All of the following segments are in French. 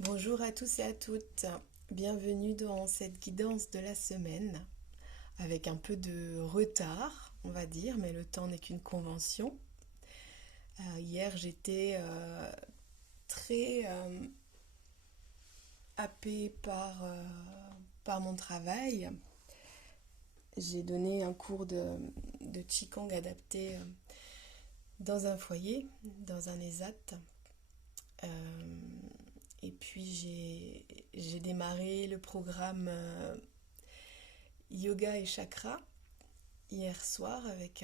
Bonjour à tous et à toutes, bienvenue dans cette guidance de la semaine, avec un peu de retard, on va dire, mais le temps n'est qu'une convention. Hier, j'étais très happée par mon travail. J'ai donné un cours de Qigong adapté dans un foyer, dans un ESAT. Euh, et puis j'ai démarré le programme Yoga et Chakra hier soir avec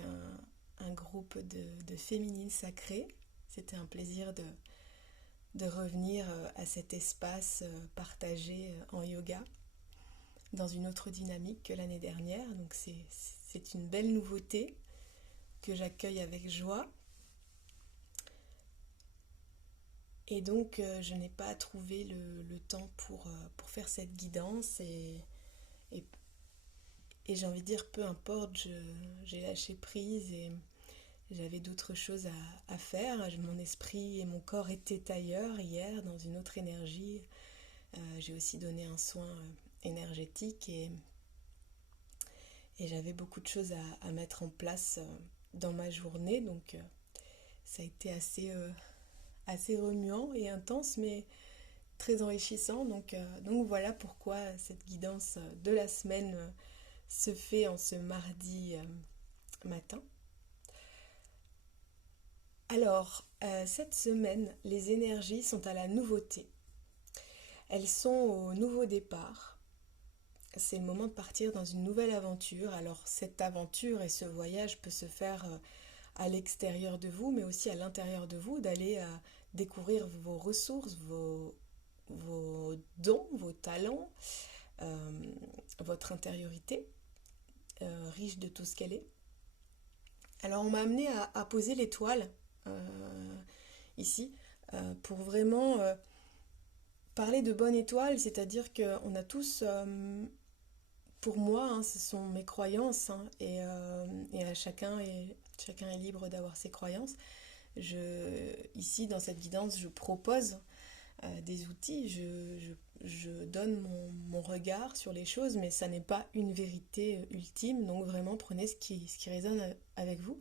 un groupe de féminines sacrées. C'était un plaisir de revenir à cet espace partagé en yoga dans une autre dynamique que l'année dernière. Donc c'est une belle nouveauté que j'accueille avec joie. Et donc je n'ai pas trouvé le temps pour faire cette guidance et, et j'ai envie de dire peu importe, j'ai lâché prise et j'avais d'autres choses à faire. Mon esprit et mon corps étaient ailleurs hier, dans une autre énergie. J'ai aussi donné un soin énergétique et j'avais beaucoup de choses à mettre en place dans ma journée. Donc ça a été assez remuant et intense, mais très enrichissant. Donc voilà pourquoi cette guidance de la semaine se fait en ce mardi matin. Alors, cette semaine, les énergies sont à la nouveauté. Elles sont au nouveau départ. C'est le moment de partir dans une nouvelle aventure. Alors, cette aventure et ce voyage peut se faire à l'extérieur de vous, mais aussi à l'intérieur de vous, d'aller découvrir vos ressources, vos dons, vos talents, euh, votre intériorité, riche de tout ce qu'elle est. Alors, on m'a amené à poser l'étoile ici pour vraiment parler de bonne étoile, c'est-à-dire qu'on a tous, pour moi, hein, ce sont mes croyances hein, et à chacun est libre d'avoir ses croyances. Ici, dans cette guidance, je propose des outils, je donne mon regard sur les choses, mais ça n'est pas une vérité ultime, donc vraiment prenez ce qui résonne avec vous.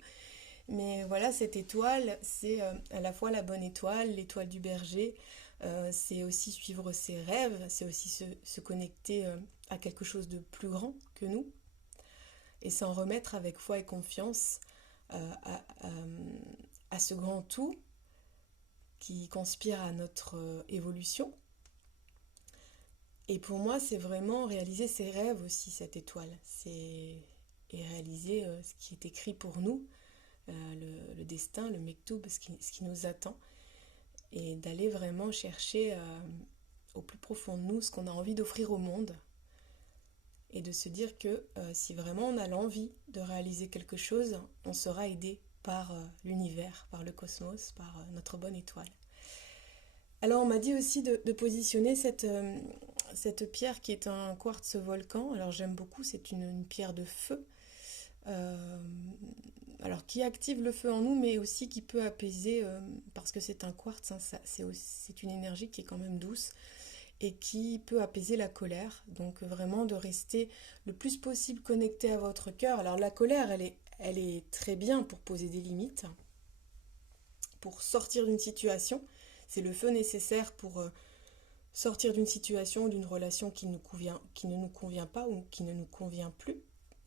Mais voilà, cette étoile, c'est à la fois la bonne étoile, l'étoile du berger, c'est aussi suivre ses rêves, c'est aussi se connecter à quelque chose de plus grand que nous et s'en remettre avec foi et confiance à ce grand tout qui conspire à notre évolution. Et pour moi, c'est vraiment réaliser ses rêves aussi, cette étoile. Et réaliser ce qui est écrit pour nous, le destin, le mektoub, ce qui nous attend. Et d'aller vraiment chercher au plus profond de nous ce qu'on a envie d'offrir au monde. Et de se dire que si vraiment on a l'envie de réaliser quelque chose, on sera aidé par l'univers, par le cosmos, par notre bonne étoile. Alors on m'a dit aussi de positionner cette pierre qui est un quartz volcan. Alors j'aime beaucoup, c'est une pierre de feu. Euh, alors qui active le feu en nous, mais aussi qui peut apaiser, parce que c'est un quartz, hein, c'est une énergie qui est quand même douce et qui peut apaiser la colère. Donc vraiment de rester le plus possible connecté à votre cœur. Alors la colère, elle est très bien pour poser des limites, pour sortir d'une situation. C'est le feu nécessaire pour sortir d'une situation ou d'une relation qui ne nous convient pas ou qui ne nous convient plus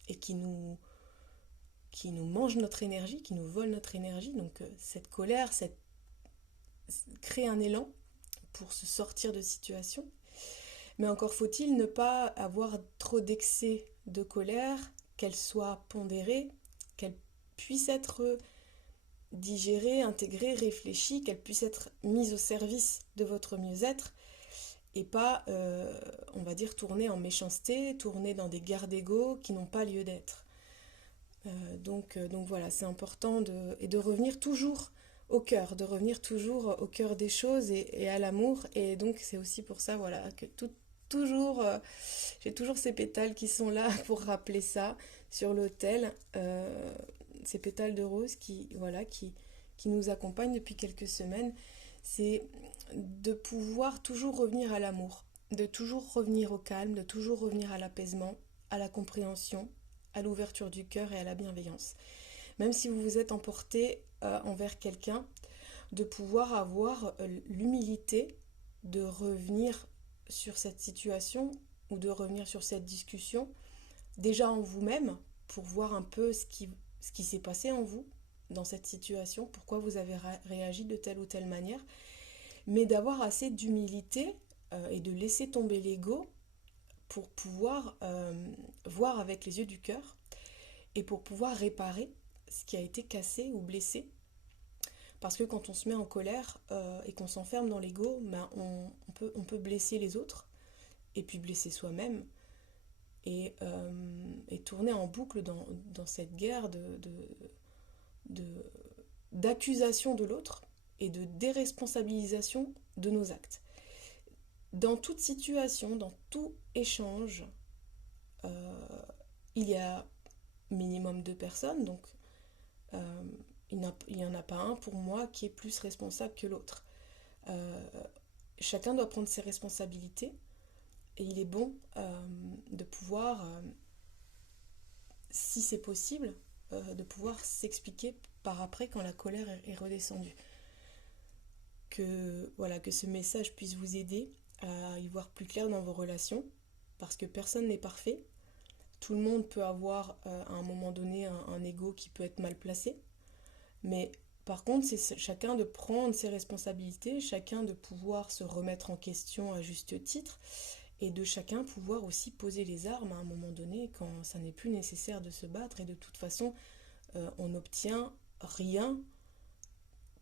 et qui nous mange notre énergie, qui nous vole notre énergie. Donc cette colère, crée un élan pour se sortir de situation. Mais encore faut-il ne pas avoir trop d'excès de colère, qu'elle soit pondérée, qu'elle puisse être digérée, intégrée, réfléchie, qu'elle puisse être mise au service de votre mieux-être et pas, on va dire, tourner en méchanceté, tourner dans des guerres d'ego qui n'ont pas lieu d'être. Donc voilà, c'est important de revenir toujours au cœur, de revenir toujours au cœur des choses et à l'amour. Et donc c'est aussi pour ça voilà, que toujours, j'ai toujours ces pétales qui sont là pour rappeler ça sur l'autel. Ces pétales de rose qui nous accompagnent depuis quelques semaines. C'est de pouvoir toujours revenir à l'amour, de toujours revenir au calme, de toujours revenir à l'apaisement, à la compréhension, à l'ouverture du cœur et à la bienveillance. Même si vous vous êtes emporté envers quelqu'un, de pouvoir avoir l'humilité de revenir sur cette situation ou de revenir sur cette discussion, déjà en vous-même, pour voir un peu ce qui s'est passé en vous dans cette situation, pourquoi vous avez réagi de telle ou telle manière, mais d'avoir assez d'humilité et de laisser tomber l'ego pour pouvoir voir avec les yeux du cœur et pour pouvoir réparer ce qui a été cassé ou blessé. Parce que quand on se met en colère et qu'on s'enferme dans l'ego, ben on peut blesser les autres et puis blesser soi-même et tourner en boucle dans cette guerre d'accusation de l'autre et de déresponsabilisation de nos actes. Dans toute situation, dans tout échange, il y a minimum 2 personnes, donc il n'y en a pas un pour moi qui est plus responsable que l'autre. Chacun doit prendre ses responsabilités et il est bon de pouvoir, si c'est possible, de pouvoir s'expliquer par après quand la colère est redescendue. Que ce message puisse vous aider à y voir plus clair dans vos relations, parce que personne n'est parfait. Tout le monde peut avoir à un moment donné un ego qui peut être mal placé, mais par contre c'est chacun de prendre ses responsabilités, chacun de pouvoir se remettre en question à juste titre, et de chacun pouvoir aussi poser les armes à un moment donné quand ça n'est plus nécessaire de se battre, et de toute façon on n'obtient rien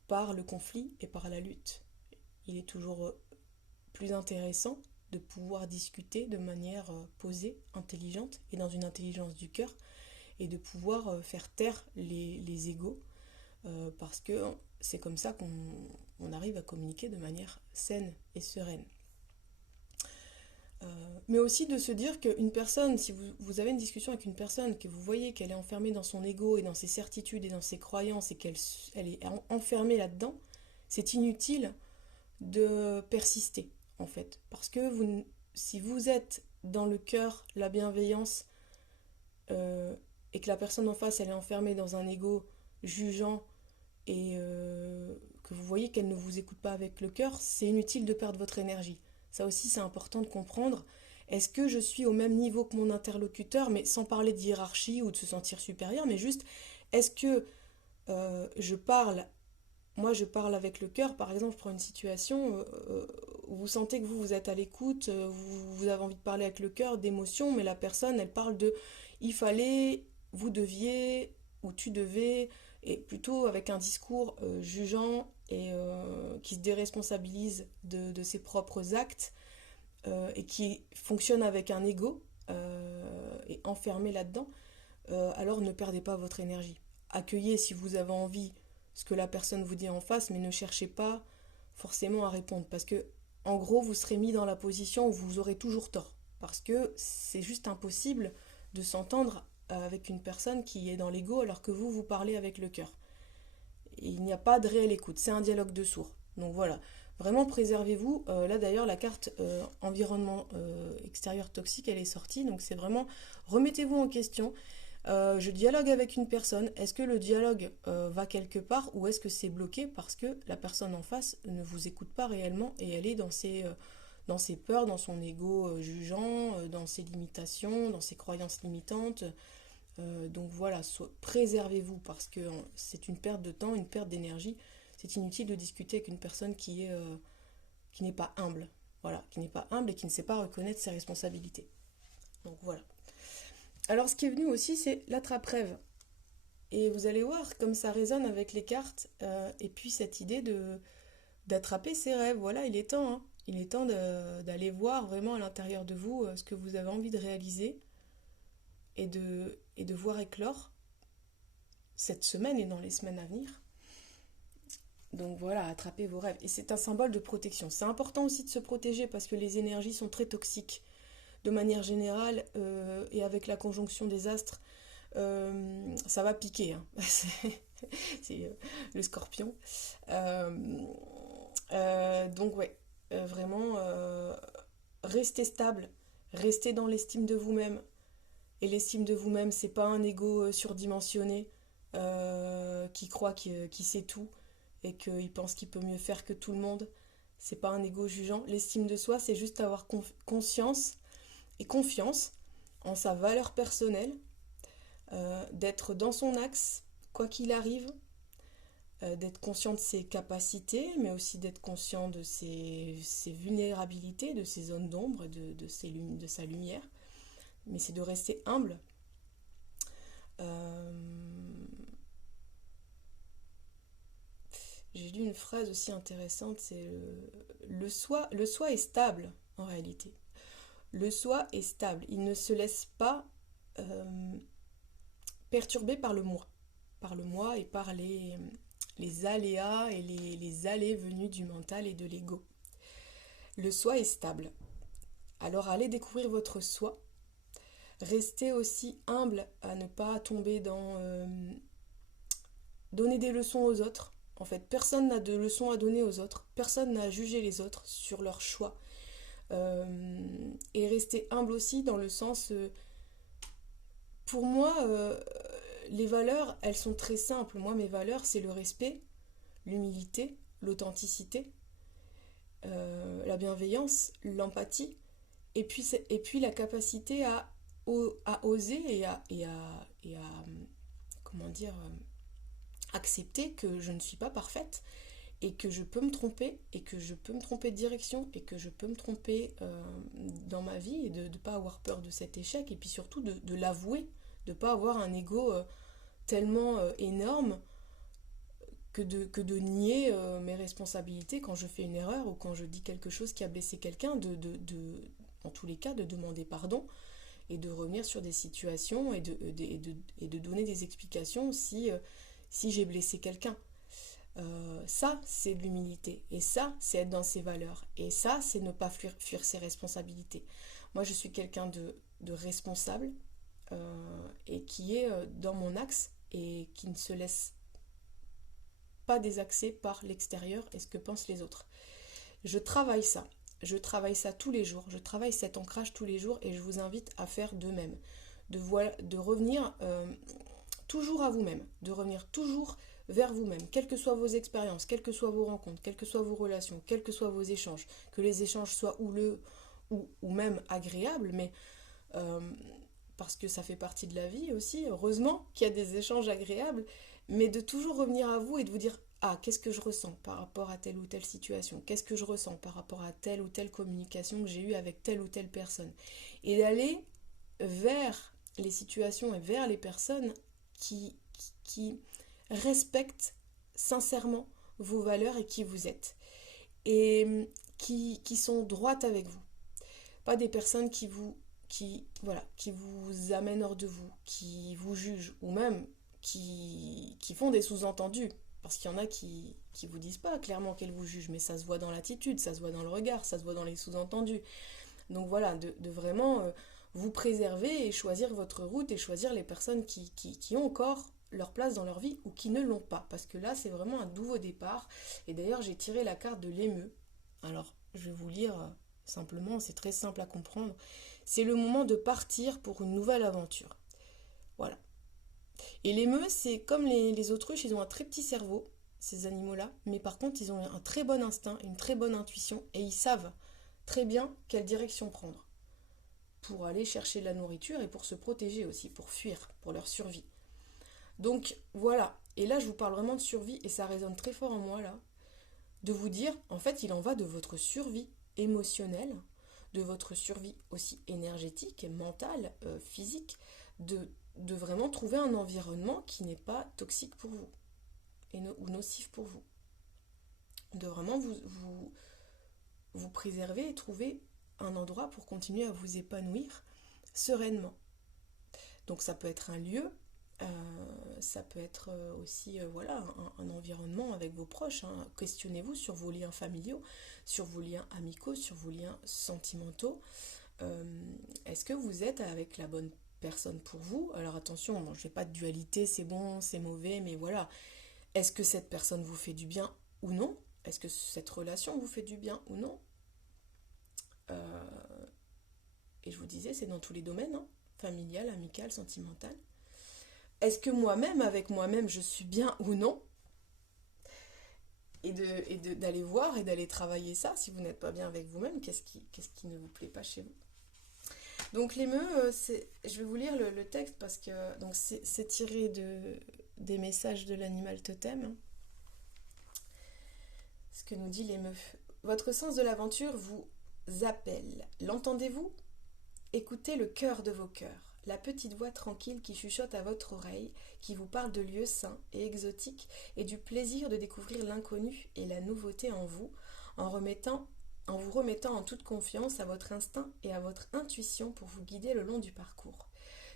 par le conflit et par la lutte. Il est toujours plus intéressant de pouvoir discuter de manière posée, intelligente et dans une intelligence du cœur, et de pouvoir faire taire les égos, parce que c'est comme ça qu'on arrive à communiquer de manière saine et sereine. Mais aussi de se dire qu'une personne, si vous avez une discussion avec une personne, que vous voyez qu'elle est enfermée dans son ego et dans ses certitudes et dans ses croyances et qu'elle est enfermée là-dedans, c'est inutile de persister en fait. Parce que si vous êtes dans le cœur, la bienveillance, et que la personne en face elle est enfermée dans un ego jugeant et que vous voyez qu'elle ne vous écoute pas avec le cœur, c'est inutile de perdre votre énergie. Ça aussi c'est important de comprendre. Est-ce que je suis au même niveau que mon interlocuteur, mais sans parler de hiérarchie ou de se sentir supérieur, mais juste est-ce que je parle avec le cœur. Par exemple, je prends une situation où vous sentez que vous êtes à l'écoute, vous avez envie de parler avec le cœur, d'émotion, mais la personne, elle parle de il fallait, vous deviez, ou tu devais, et plutôt avec un discours jugeant et qui se déresponsabilise de ses propres actes, et qui fonctionne avec un ego et enfermé là-dedans. Alors ne perdez pas votre énergie. Accueillez si vous avez envie ce que la personne vous dit en face, mais ne cherchez pas forcément à répondre, parce que en gros vous serez mis dans la position où vous aurez toujours tort, parce que c'est juste impossible de s'entendre avec une personne qui est dans l'ego alors que vous parlez avec le cœur. Il n'y a pas de réelle écoute, c'est un dialogue de sourds. Donc voilà, vraiment préservez-vous. Là d'ailleurs la carte environnement extérieur toxique elle est sortie, donc c'est vraiment remettez-vous en question. Je dialogue avec une personne, est-ce que le dialogue va quelque part, ou est-ce que c'est bloqué parce que la personne en face ne vous écoute pas réellement et elle est dans ses peurs, dans son ego jugeant, dans ses limitations, dans ses croyances limitantes. Donc voilà, préservez-vous, parce que c'est une perte de temps, une perte d'énergie. C'est inutile de discuter avec une personne qui n'est pas humble. Voilà, qui n'est pas humble et qui ne sait pas reconnaître ses responsabilités. Donc voilà. Alors ce qui est venu aussi, c'est l'attrape-rêve. Et vous allez voir comme ça résonne avec les cartes, et puis cette idée d'attraper ses rêves. Voilà, il est temps, hein. Il est temps d'aller voir vraiment à l'intérieur de vous ce que vous avez envie de réaliser, et de voir éclore cette semaine et dans les semaines à venir. Donc voilà, attrapez vos rêves. Et c'est un symbole de protection. C'est important aussi de se protéger parce que les énergies sont très toxiques. De manière générale, et avec la conjonction des astres, ça va piquer, hein. C'est le scorpion. Donc ouais, vraiment, restez stable, restez dans l'estime de vous-même. Et l'estime de vous-même, c'est pas un ego surdimensionné qui croit qu'il sait tout et qu'il pense qu'il peut mieux faire que tout le monde. C'est pas un ego jugeant. L'estime de soi, c'est juste avoir conscience et confiance en sa valeur personnelle, d'être dans son axe, quoi qu'il arrive, d'être conscient de ses capacités, mais aussi d'être conscient de ses vulnérabilités, de ses zones d'ombre, de sa lumière. Mais c'est de rester humble. Euh, J'ai lu une phrase aussi intéressante, c'est le soi est stable en réalité. Le soi est stable, il ne se laisse pas euh, perturbé par le moi et par les aléas et les allées venus du mental et de l'ego. Le soi est stable. Alors allez découvrir votre soi. Restez aussi humble à ne pas tomber dans donner des leçons aux autres. En fait, personne n'a de leçons à donner aux autres. Personne n'a à juger les autres sur leur choix. Euh, et rester humble aussi dans le sens, pour moi, les valeurs, elles sont très simples. Moi, mes valeurs, c'est le respect, l'humilité, l'authenticité, la bienveillance, l'empathie, et puis la capacité à oser et à comment dire, accepter que je ne suis pas parfaite et que je peux me tromper et que je peux me tromper de direction et que je peux me tromper dans ma vie et de ne pas avoir peur de cet échec et puis surtout de l'avouer, de ne pas avoir un ego tellement énorme que de nier mes responsabilités quand je fais une erreur ou quand je dis quelque chose qui a blessé quelqu'un, en tous les cas, de demander pardon et de revenir sur des situations et de donner des explications si j'ai blessé quelqu'un. Ça, c'est de l'humilité. Et ça, c'est être dans ses valeurs. Et ça, c'est ne pas fuir ses responsabilités. Moi, je suis quelqu'un de responsable et qui est dans mon axe et qui ne se laisse pas désaxé par l'extérieur et ce que pensent les autres. Je travaille ça. Je travaille ça tous les jours. Je travaille cet ancrage tous les jours et je vous invite à faire de même. De revenir toujours à vous-même. De revenir toujours vers vous-même. Quelles que soient vos expériences, quelles que soient vos rencontres, quelles que soient vos relations, quels que soient vos échanges. Que les échanges soient houleux ou même agréables, mais parce que ça fait partie de la vie aussi. Heureusement qu'il y a des échanges agréables, mais de toujours revenir à vous et de vous dire ah, qu'est-ce que je ressens par rapport à telle ou telle situation, qu'est-ce que je ressens par rapport à telle ou telle communication que j'ai eue avec telle ou telle personne, et d'aller vers les situations et vers les personnes qui respectent sincèrement vos valeurs et qui vous êtes, et qui sont droites avec vous, pas des personnes qui vous amènent hors de vous, qui vous jugent, ou même qui font des sous-entendus. Parce qu'il y en a qui vous disent pas clairement qu'elles vous jugent, mais ça se voit dans l'attitude, ça se voit dans le regard, ça se voit dans les sous-entendus. Donc voilà, de vraiment vous préserver et choisir votre route et choisir les personnes qui ont encore leur place dans leur vie ou qui ne l'ont pas. Parce que là, c'est vraiment un nouveau départ. Et d'ailleurs, j'ai tiré la carte de l'émeu. Alors, je vais vous lire simplement, c'est très simple à comprendre. C'est le moment de partir pour une nouvelle aventure. Voilà. Et les meux, c'est comme les autruches, ils ont un très petit cerveau, ces animaux-là, mais par contre, ils ont un très bon instinct, une très bonne intuition, et ils savent très bien quelle direction prendre pour aller chercher de la nourriture et pour se protéger aussi, pour fuir, pour leur survie. Donc voilà, et là je vous parle vraiment de survie, et ça résonne très fort en moi là, de vous dire, en fait, il en va de votre survie émotionnelle, de votre survie aussi énergétique, mentale, physique, de vraiment trouver un environnement qui n'est pas toxique pour vous ou nocif pour vous. De vraiment vous préserver et trouver un endroit pour continuer à vous épanouir sereinement. Donc ça peut être un lieu, ça peut être aussi voilà, un environnement avec vos proches. Hein. Questionnez-vous sur vos liens familiaux, sur vos liens amicaux, sur vos liens sentimentaux. Est-ce que vous êtes avec la bonne personne pour vous? Alors attention, bon, je n'ai pas de dualité, c'est bon, c'est mauvais, mais voilà. Est-ce que cette personne vous fait du bien ou non? Est-ce que cette relation vous fait du bien ou non? Euh, et je vous disais, c'est dans tous les domaines, hein, familial, amical, sentimental. Est-ce que moi-même, avec moi-même, je suis bien ou non? D'aller voir et d'aller travailler ça, si vous n'êtes pas bien avec vous-même, qu'est-ce qui ne vous plaît pas chez vous? Donc les meux, je vais vous lire le texte parce que c'est tiré des messages de l'animal totem, hein. Ce que nous dit les meux. Votre sens de l'aventure vous appelle. L'entendez-vous? Écoutez le cœur de vos cœurs, la petite voix tranquille qui chuchote à votre oreille, qui vous parle de lieux sains et exotiques et du plaisir de découvrir l'inconnu et la nouveauté en vous, en vous remettant en toute confiance à votre instinct et à votre intuition pour vous guider le long du parcours.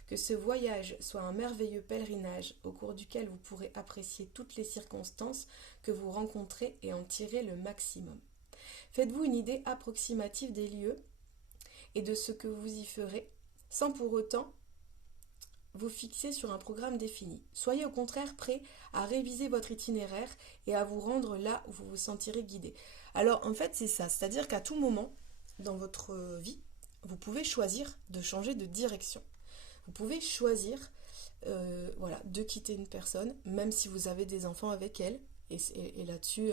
Que ce voyage soit un merveilleux pèlerinage au cours duquel vous pourrez apprécier toutes les circonstances que vous rencontrez et en tirer le maximum. Faites-vous une idée approximative des lieux et de ce que vous y ferez, sans pour autant vous fixer sur un programme défini. Soyez au contraire prêt à réviser votre itinéraire et à vous rendre là où vous vous sentirez guidé. Alors en fait c'est ça, c'est-à-dire qu'à tout moment dans votre vie, vous pouvez choisir de changer de direction. Vous pouvez choisir voilà, de quitter une personne, même si vous avez des enfants avec elle. Et là-dessus,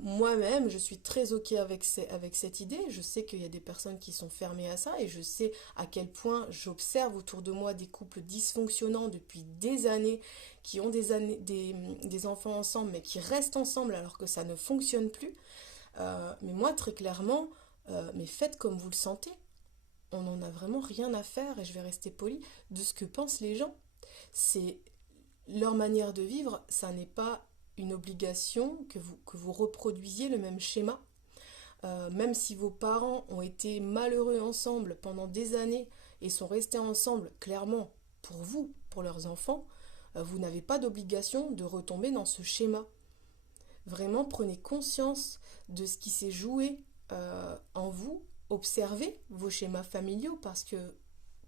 moi-même, je suis très ok avec cette idée. Je sais qu'il y a des personnes qui sont fermées à ça et je sais à quel point j'observe autour de moi des couples dysfonctionnants depuis des années, qui ont des enfants ensemble mais qui restent ensemble alors que ça ne fonctionne plus. Mais moi, très clairement, mais faites comme vous le sentez. On n'en a vraiment rien à faire, et je vais rester poli, de ce que pensent les gens. C'est leur manière de vivre, ça n'est pas une obligation que vous reproduisiez le même schéma. Même si vos parents ont été malheureux ensemble pendant des années et sont restés ensemble clairement pour vous, pour leurs enfants, vous n'avez pas d'obligation de retomber dans ce schéma. Vraiment, prenez conscience de ce qui s'est joué en vous. Observez vos schémas familiaux parce que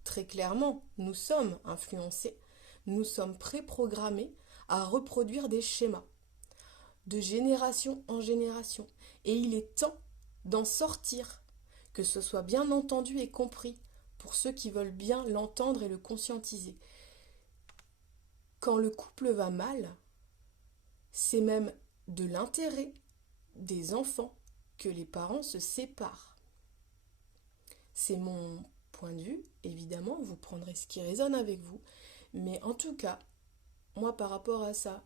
très clairement, nous sommes influencés, nous sommes préprogrammés à reproduire des schémas de génération en génération. Et il est temps d'en sortir, que ce soit bien entendu et compris pour ceux qui veulent bien l'entendre et le conscientiser. Quand le couple va mal, c'est même de l'intérêt des enfants que les parents se séparent. C'est mon point de vue, évidemment, vous prendrez ce qui résonne avec vous, mais en tout cas, moi par rapport à ça,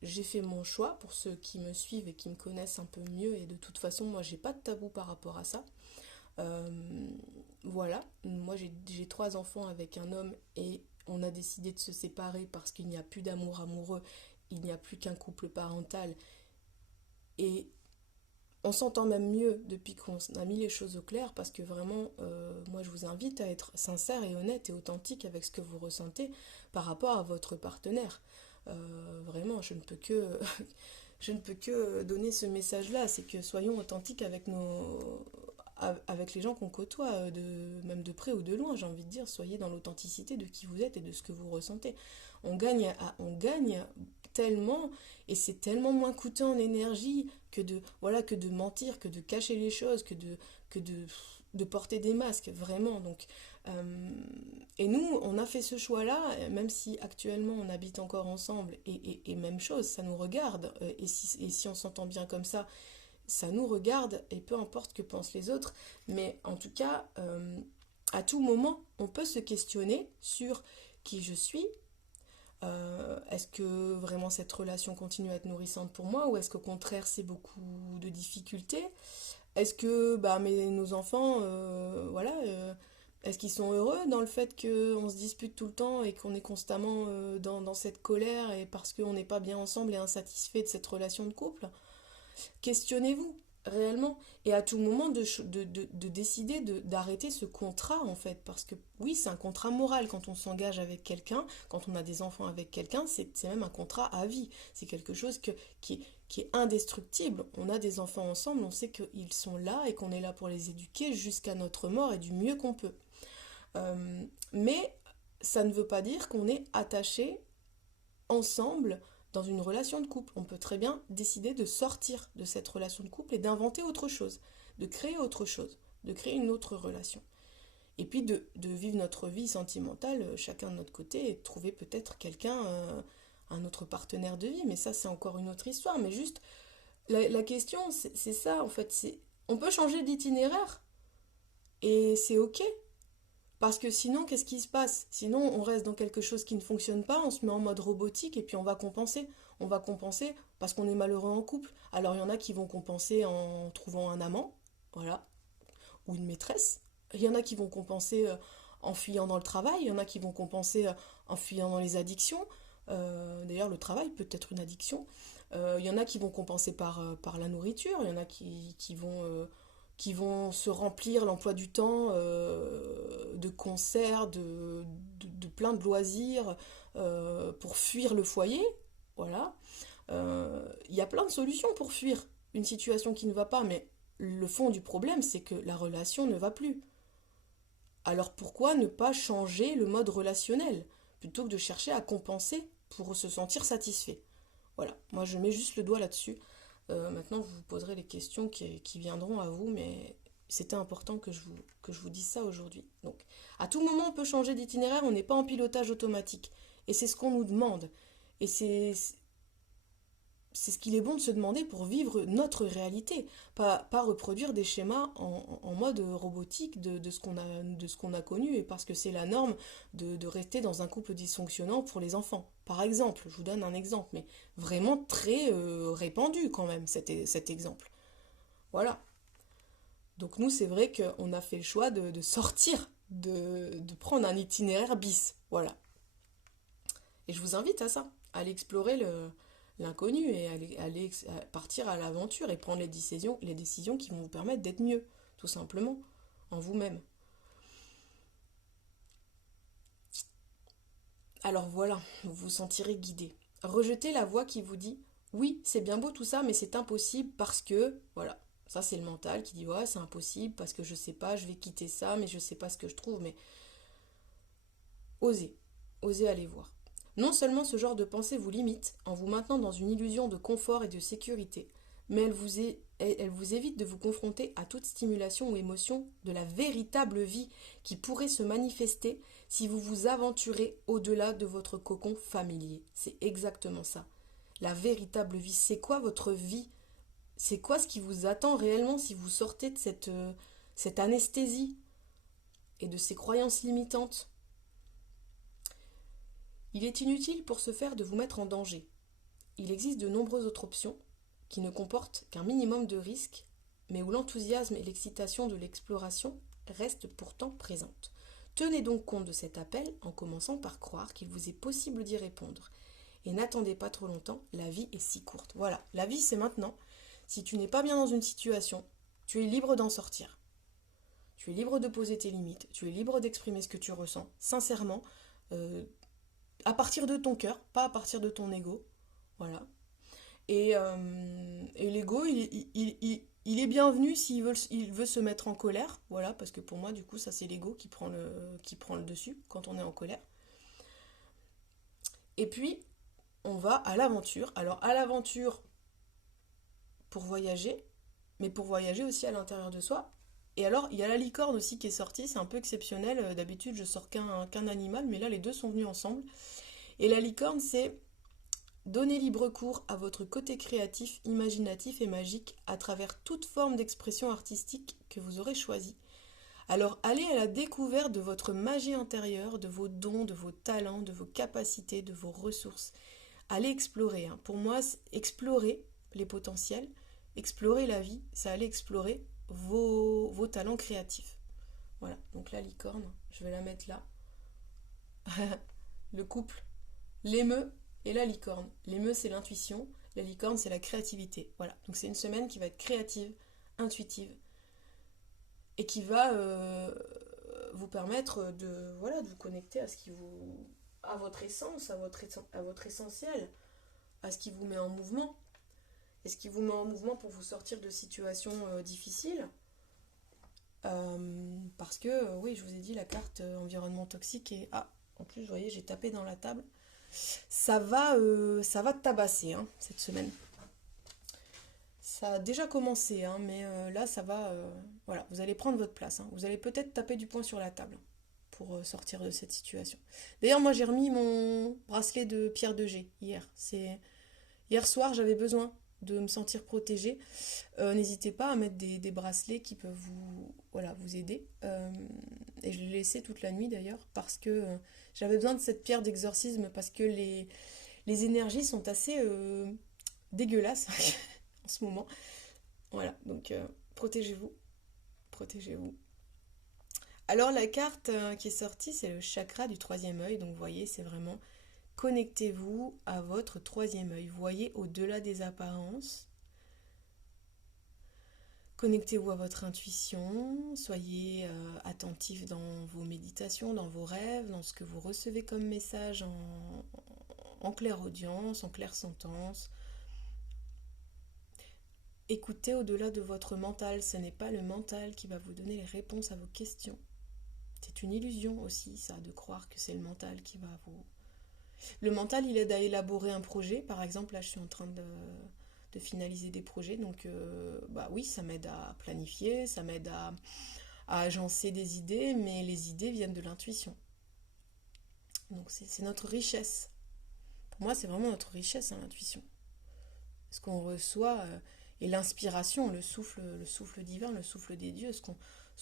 j'ai fait mon choix pour ceux qui me suivent et qui me connaissent un peu mieux, et de toute façon, moi j'ai pas de tabou par rapport à ça. Euh, voilà, moi j'ai 3 enfants avec un homme et on a décidé de se séparer parce qu'il n'y a plus d'amour amoureux, il n'y a plus qu'un couple parental et on s'entend même mieux depuis qu'on a mis les choses au clair parce que vraiment, moi je vous invite à être sincère et honnête et authentique avec ce que vous ressentez par rapport à votre partenaire. Vraiment, je ne peux que, je ne peux que donner ce message-là, c'est que soyons authentiques avec les gens qu'on côtoie, même de près ou de loin, j'ai envie de dire, soyez dans l'authenticité de qui vous êtes et de ce que vous ressentez. On gagne tellement, et c'est tellement moins coûteux en énergie que de mentir, que de cacher les choses, que de porter des masques, vraiment. Donc, et nous, on a fait ce choix-là, même si actuellement on habite encore ensemble, et même chose, ça nous regarde, et si on s'entend bien comme ça nous regarde, et peu importe que pensent les autres, mais en tout cas, à tout moment, on peut se questionner sur qui je suis. Est-ce que vraiment cette relation continue à être nourrissante pour moi ou est-ce qu'au contraire c'est beaucoup de difficultés? Est-ce que nos enfants, voilà, est-ce qu'ils sont heureux dans le fait qu'on se dispute tout le temps et qu'on est constamment dans cette colère et parce qu'on n'est pas bien ensemble et insatisfait de cette relation de couple? Questionnez-vous réellement et à tout moment de décider d'arrêter ce contrat en fait parce que oui c'est un contrat moral quand on s'engage avec quelqu'un, quand on a des enfants avec quelqu'un, c'est même un contrat à vie, c'est quelque chose qui est indestructible. On a des enfants ensemble, on sait qu'ils sont là et qu'on est là pour les éduquer jusqu'à notre mort et du mieux qu'on peut. Mais ça ne veut pas dire qu'on est attaché ensemble dans une relation de couple. On peut très bien décider de sortir de cette relation de couple et d'inventer autre chose, de créer autre chose, de créer une autre relation. Et puis de vivre notre vie sentimentale, chacun de notre côté, et de trouver peut-être quelqu'un, un autre partenaire de vie. Mais ça, c'est encore une autre histoire. Mais juste, la question, c'est ça, en fait. On peut changer d'itinéraire, et c'est ok. Parce que sinon, qu'est-ce qui se passe? Sinon, on reste dans quelque chose qui ne fonctionne pas, on se met en mode robotique et puis on va compenser. On va compenser parce qu'on est malheureux en couple. Alors, il y en a qui vont compenser en trouvant un amant, voilà, ou une maîtresse. Il y en a qui vont compenser en fuyant dans le travail. Il y en a qui vont compenser en fuyant dans les addictions. D'ailleurs, le travail peut être une addiction. Il y en a qui vont compenser par la nourriture. Il y en a qui vont se remplir l'emploi du temps de concerts, de plein de loisirs pour fuir le foyer. Voilà. Il y a plein de solutions pour fuir une situation qui ne va pas, mais le fond du problème, c'est que la relation ne va plus. Alors pourquoi ne pas changer le mode relationnel plutôt que de chercher à compenser pour se sentir satisfait? Voilà, moi je mets juste le doigt là-dessus. Maintenant, vous vous poserez les questions qui viendront à vous, mais c'était important que je vous dise ça aujourd'hui. Donc, à tout moment, on peut changer d'itinéraire, on n'est pas en pilotage automatique. Et c'est ce qu'on nous demande. Et c'est ce qu'il est bon de se demander pour vivre notre réalité, pas reproduire des schémas en mode robotique de ce qu'on a connu, et parce que c'est la norme de rester dans un couple dysfonctionnant pour les enfants. Par exemple, je vous donne un exemple, mais vraiment très répandu quand même, cet exemple. Voilà. Donc nous, c'est vrai qu'on a fait le choix de sortir, de prendre un itinéraire bis. Voilà. Et je vous invite à ça, à aller explorer l'inconnu et à partir à l'aventure et prendre les décisions qui vont vous permettre d'être mieux, tout simplement, en vous-même. Alors voilà, vous vous sentirez guidé. Rejetez la voix qui vous dit oui, c'est bien beau tout ça, mais c'est impossible parce que, voilà, ça c'est le mental qui dit ouais, c'est impossible parce que je sais pas, je vais quitter ça, mais je sais pas ce que je trouve, mais osez, osez aller voir. Non seulement ce genre de pensée vous limite en vous maintenant dans une illusion de confort et de sécurité, mais elle vous évite de vous confronter à toute stimulation ou émotion de la véritable vie qui pourrait se manifester si vous vous aventurez au-delà de votre cocon familier. C'est exactement ça. La véritable vie, c'est quoi votre vie? C'est quoi ce qui vous attend réellement si vous sortez de cette anesthésie et de ces croyances limitantes? Il est inutile pour ce faire de vous mettre en danger. Il existe de nombreuses autres options qui ne comportent qu'un minimum de risques, mais où l'enthousiasme et l'excitation de l'exploration restent pourtant présentes. Tenez donc compte de cet appel en commençant par croire qu'il vous est possible d'y répondre. Et n'attendez pas trop longtemps, la vie est si courte. Voilà, la vie c'est maintenant. Si tu n'es pas bien dans une situation, tu es libre d'en sortir. Tu es libre de poser tes limites, tu es libre d'exprimer ce que tu ressens, sincèrement, à partir de ton cœur, pas à partir de ton ego. Voilà. Et l'ego, il est bienvenu s'il il veut se mettre en colère. Voilà, parce que pour moi, du coup, ça c'est l'ego qui prend le dessus quand on est en colère. Et puis, on va à l'aventure. Alors, à l'aventure pour voyager, mais pour voyager aussi à l'intérieur de soi. Et alors, il y a la licorne aussi qui est sortie, c'est un peu exceptionnel. D'habitude, je sors qu'un animal, mais là, les deux sont venus ensemble. Et la licorne, c'est donner libre cours à votre côté créatif, imaginatif et magique à travers toute forme d'expression artistique que vous aurez choisie. Alors allez à la découverte de votre magie intérieure, de vos dons, de vos talents, de vos capacités, de vos ressources. Allez explorer. Hein. Pour moi, explorer les potentiels, explorer la vie, c'est aller explorer vos talents créatifs. Voilà, donc la licorne, je vais la mettre là. Le couple, l'émeu et la licorne. L'émeu, c'est l'intuition, la licorne, c'est la créativité. Voilà, donc c'est une semaine qui va être créative, intuitive, et qui va vous permettre de vous connecter à ce qui vous, à votre essence, à votre essentiel, à ce qui vous met en mouvement. Et ce qui vous met en mouvement pour vous sortir de situations difficiles. Parce que, oui, je vous ai dit, la carte environnement toxique est... Ah, en plus, vous voyez, j'ai tapé dans la table. Ça va te tabasser hein, cette semaine. Ça a déjà commencé, hein, mais là, ça va. Voilà, vous allez prendre votre place, hein. Vous allez peut-être taper du poing sur la table pour sortir de cette situation. D'ailleurs, moi, j'ai remis mon bracelet de pierre de G hier. Hier soir, j'avais besoin de me sentir protégée. N'hésitez pas à mettre des bracelets qui peuvent voilà, vous aider. Et je l'ai laissé toute la nuit d'ailleurs parce que j'avais besoin de cette pierre d'exorcisme parce que les énergies sont assez dégueulasses en ce moment. Voilà, donc protégez-vous, protégez-vous. Alors la carte qui est sortie, c'est le chakra du troisième œil. Donc vous voyez, c'est vraiment connectez-vous à votre troisième œil. Voyez au-delà des apparences. Connectez-vous à votre intuition, soyez attentif dans vos méditations, dans vos rêves, dans ce que vous recevez comme message en clairaudience, en clairsentence. Écoutez au-delà de votre mental, ce n'est pas le mental qui va vous donner les réponses à vos questions. C'est une illusion aussi, ça, de croire que c'est le mental qui va vous... Le mental, il aide à élaborer un projet. Par exemple, là, je suis en train de finaliser des projets. Donc, bah oui, ça m'aide à planifier, ça m'aide à agencer des idées, mais les idées viennent de l'intuition. Donc, c'est notre richesse. Pour moi, c'est vraiment notre richesse, hein, l'intuition. Ce qu'on reçoit, et l'inspiration, le souffle divin, le souffle des dieux, ce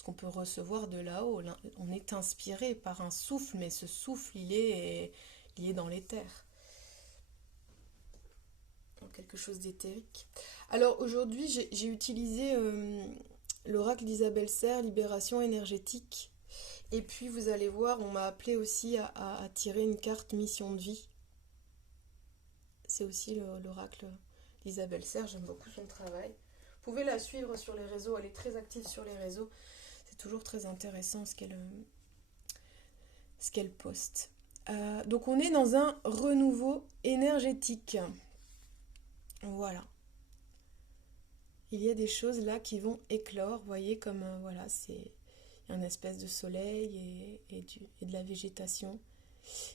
qu'on peut recevoir de là-haut. On est inspiré par un souffle, mais ce souffle, il est dans l'éther. Quelque chose d'éthérique. Alors aujourd'hui, j'ai utilisé l'oracle d'Isabelle Serre, Libération énergétique. Et puis vous allez voir, on m'a appelé aussi à tirer une carte mission de vie. C'est aussi l'oracle d'Isabelle Serre, j'aime beaucoup son travail. Vous pouvez la suivre sur les réseaux, elle est très active sur les réseaux. C'est toujours très intéressant ce qu'elle poste. Donc on est dans un renouveau énergétique. Voilà. Il y a des choses là qui vont éclore, vous voyez, comme voilà, c'est une espèce de soleil et de la végétation.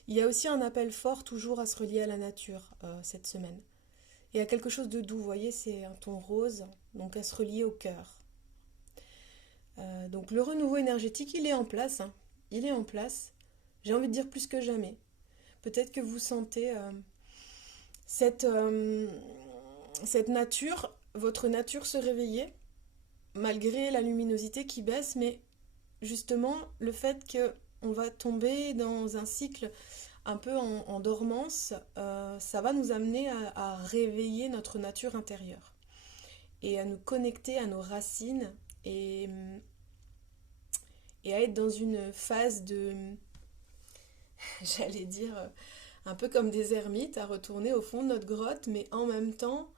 Il y a aussi un appel fort toujours à se relier à la nature cette semaine. Et à quelque chose de doux, vous voyez, c'est un ton rose, donc à se relier au cœur. Donc le renouveau énergétique, il est en place, hein. Il est en place. J'ai envie de dire plus que jamais. Peut-être que vous sentez cette nature, votre nature se réveiller, malgré la luminosité qui baisse, mais justement le fait qu'on va tomber dans un cycle un peu en dormance, ça va nous amener à réveiller notre nature intérieure et à nous connecter à nos racines et à être dans une phase de, j'allais dire, un peu comme des ermites, à retourner au fond de notre grotte, mais en même temps,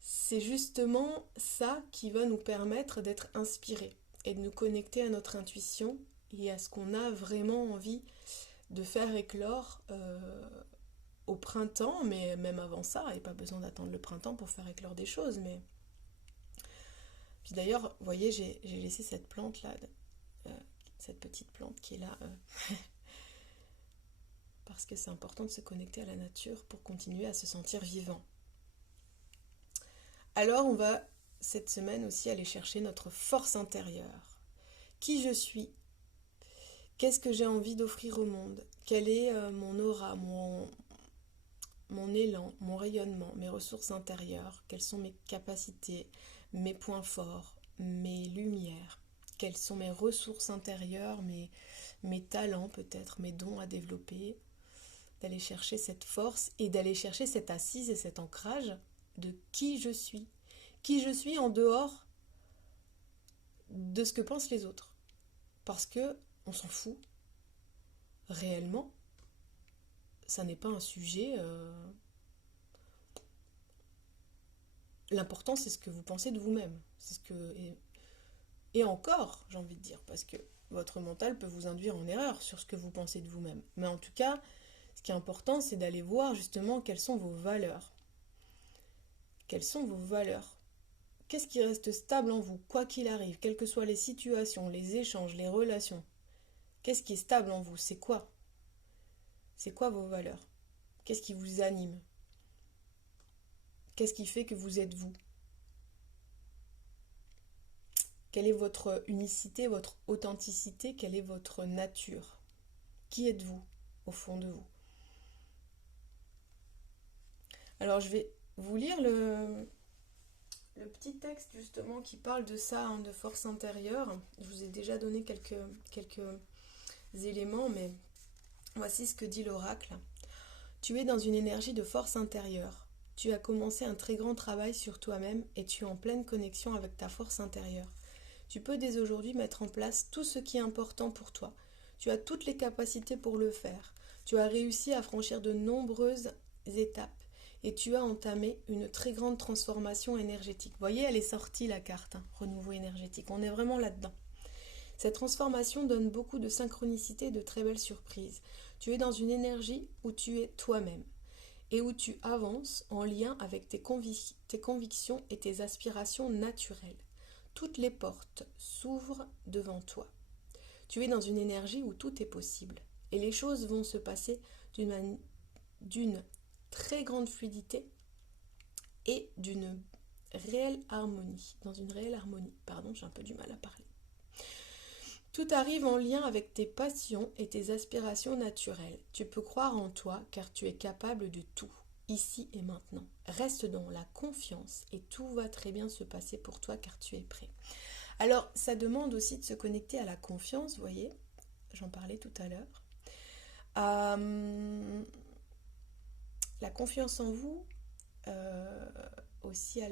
c'est justement ça qui va nous permettre d'être inspirés et de nous connecter à notre intuition et à ce qu'on a vraiment envie de faire éclore au printemps, mais même avant ça, et pas besoin d'attendre le printemps pour faire éclore des choses. Mais puis d'ailleurs, vous voyez, j'ai laissé cette plante là, cette petite plante qui est là, parce que c'est important de se connecter à la nature pour continuer à se sentir vivant. Alors on va cette semaine aussi aller chercher notre force intérieure. Qui je suis? Qu'est-ce que j'ai envie d'offrir au monde? Quel est mon aura, mon élan, mon rayonnement, mes ressources intérieures? Quelles sont mes capacités, mes points forts, mes lumières? Quelles sont mes ressources intérieures, mes talents peut-être, mes dons à développer? D'aller chercher cette force et d'aller chercher cette assise et cet ancrage de qui je suis. Qui je suis en dehors de ce que pensent les autres. Parce que on s'en fout. Réellement, ça n'est pas un sujet. L'important, c'est ce que vous pensez de vous-même. C'est ce que et encore, j'ai envie de dire, parce que votre mental peut vous induire en erreur sur ce que vous pensez de vous-même. Mais en tout cas, ce qui est important, c'est d'aller voir justement quelles sont vos valeurs. Quelles sont vos valeurs? Qu'est-ce qui reste stable en vous, quoi qu'il arrive, quelles que soient les situations, les échanges, les relations? Qu'est-ce qui est stable en vous? C'est quoi? C'est quoi vos valeurs? Qu'est-ce qui vous anime? Qu'est-ce qui fait que vous êtes vous? Quelle est votre unicité, votre authenticité? Quelle est votre nature? Qui êtes-vous au fond de vous? Alors je vais vous lire le petit texte justement qui parle de ça, hein, de force intérieure. Je vous ai déjà donné quelques éléments, mais voici ce que dit l'oracle. Tu es dans une énergie de force intérieure. Tu as commencé un très grand travail sur toi-même et tu es en pleine connexion avec ta force intérieure. Tu peux dès aujourd'hui mettre en place tout ce qui est important pour toi. Tu as toutes les capacités pour le faire. Tu as réussi à franchir de nombreuses étapes et tu as entamé une très grande transformation énergétique. Vous voyez, elle est sortie la carte, hein, renouveau énergétique. On est vraiment là-dedans. Cette transformation donne beaucoup de synchronicité et de très belles surprises. Tu es dans une énergie où tu es toi-même et où tu avances en lien avec tes convictions et tes aspirations naturelles. Toutes les portes s'ouvrent devant toi. Tu es dans une énergie où tout est possible et les choses vont se passer d'une très grande fluidité et d'une réelle harmonie. Dans une réelle harmonie. Pardon, j'ai un peu du mal à parler. Tout arrive en lien avec tes passions et tes aspirations naturelles. Tu peux croire en toi car tu es capable de tout, ici et maintenant. Reste dans la confiance et tout va très bien se passer pour toi car tu es prêt. Alors, ça demande aussi de se connecter à la confiance, vous voyez, j'en parlais tout à l'heure. La confiance en vous, aussi à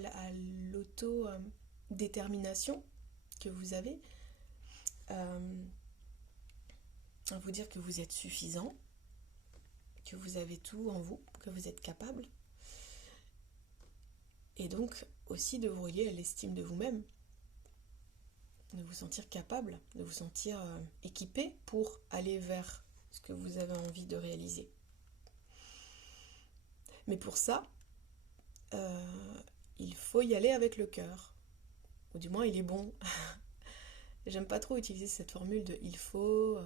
l'auto-détermination que vous avez. À vous dire que vous êtes suffisant, que vous avez tout en vous, que vous êtes capable. Et donc aussi de vous relier à l'estime de vous-même, de vous sentir capable, de vous sentir équipé pour aller vers ce que vous avez envie de réaliser. Mais pour ça, il faut y aller avec le cœur. Ou du moins, il est bon. J'aime pas trop utiliser cette formule de il faut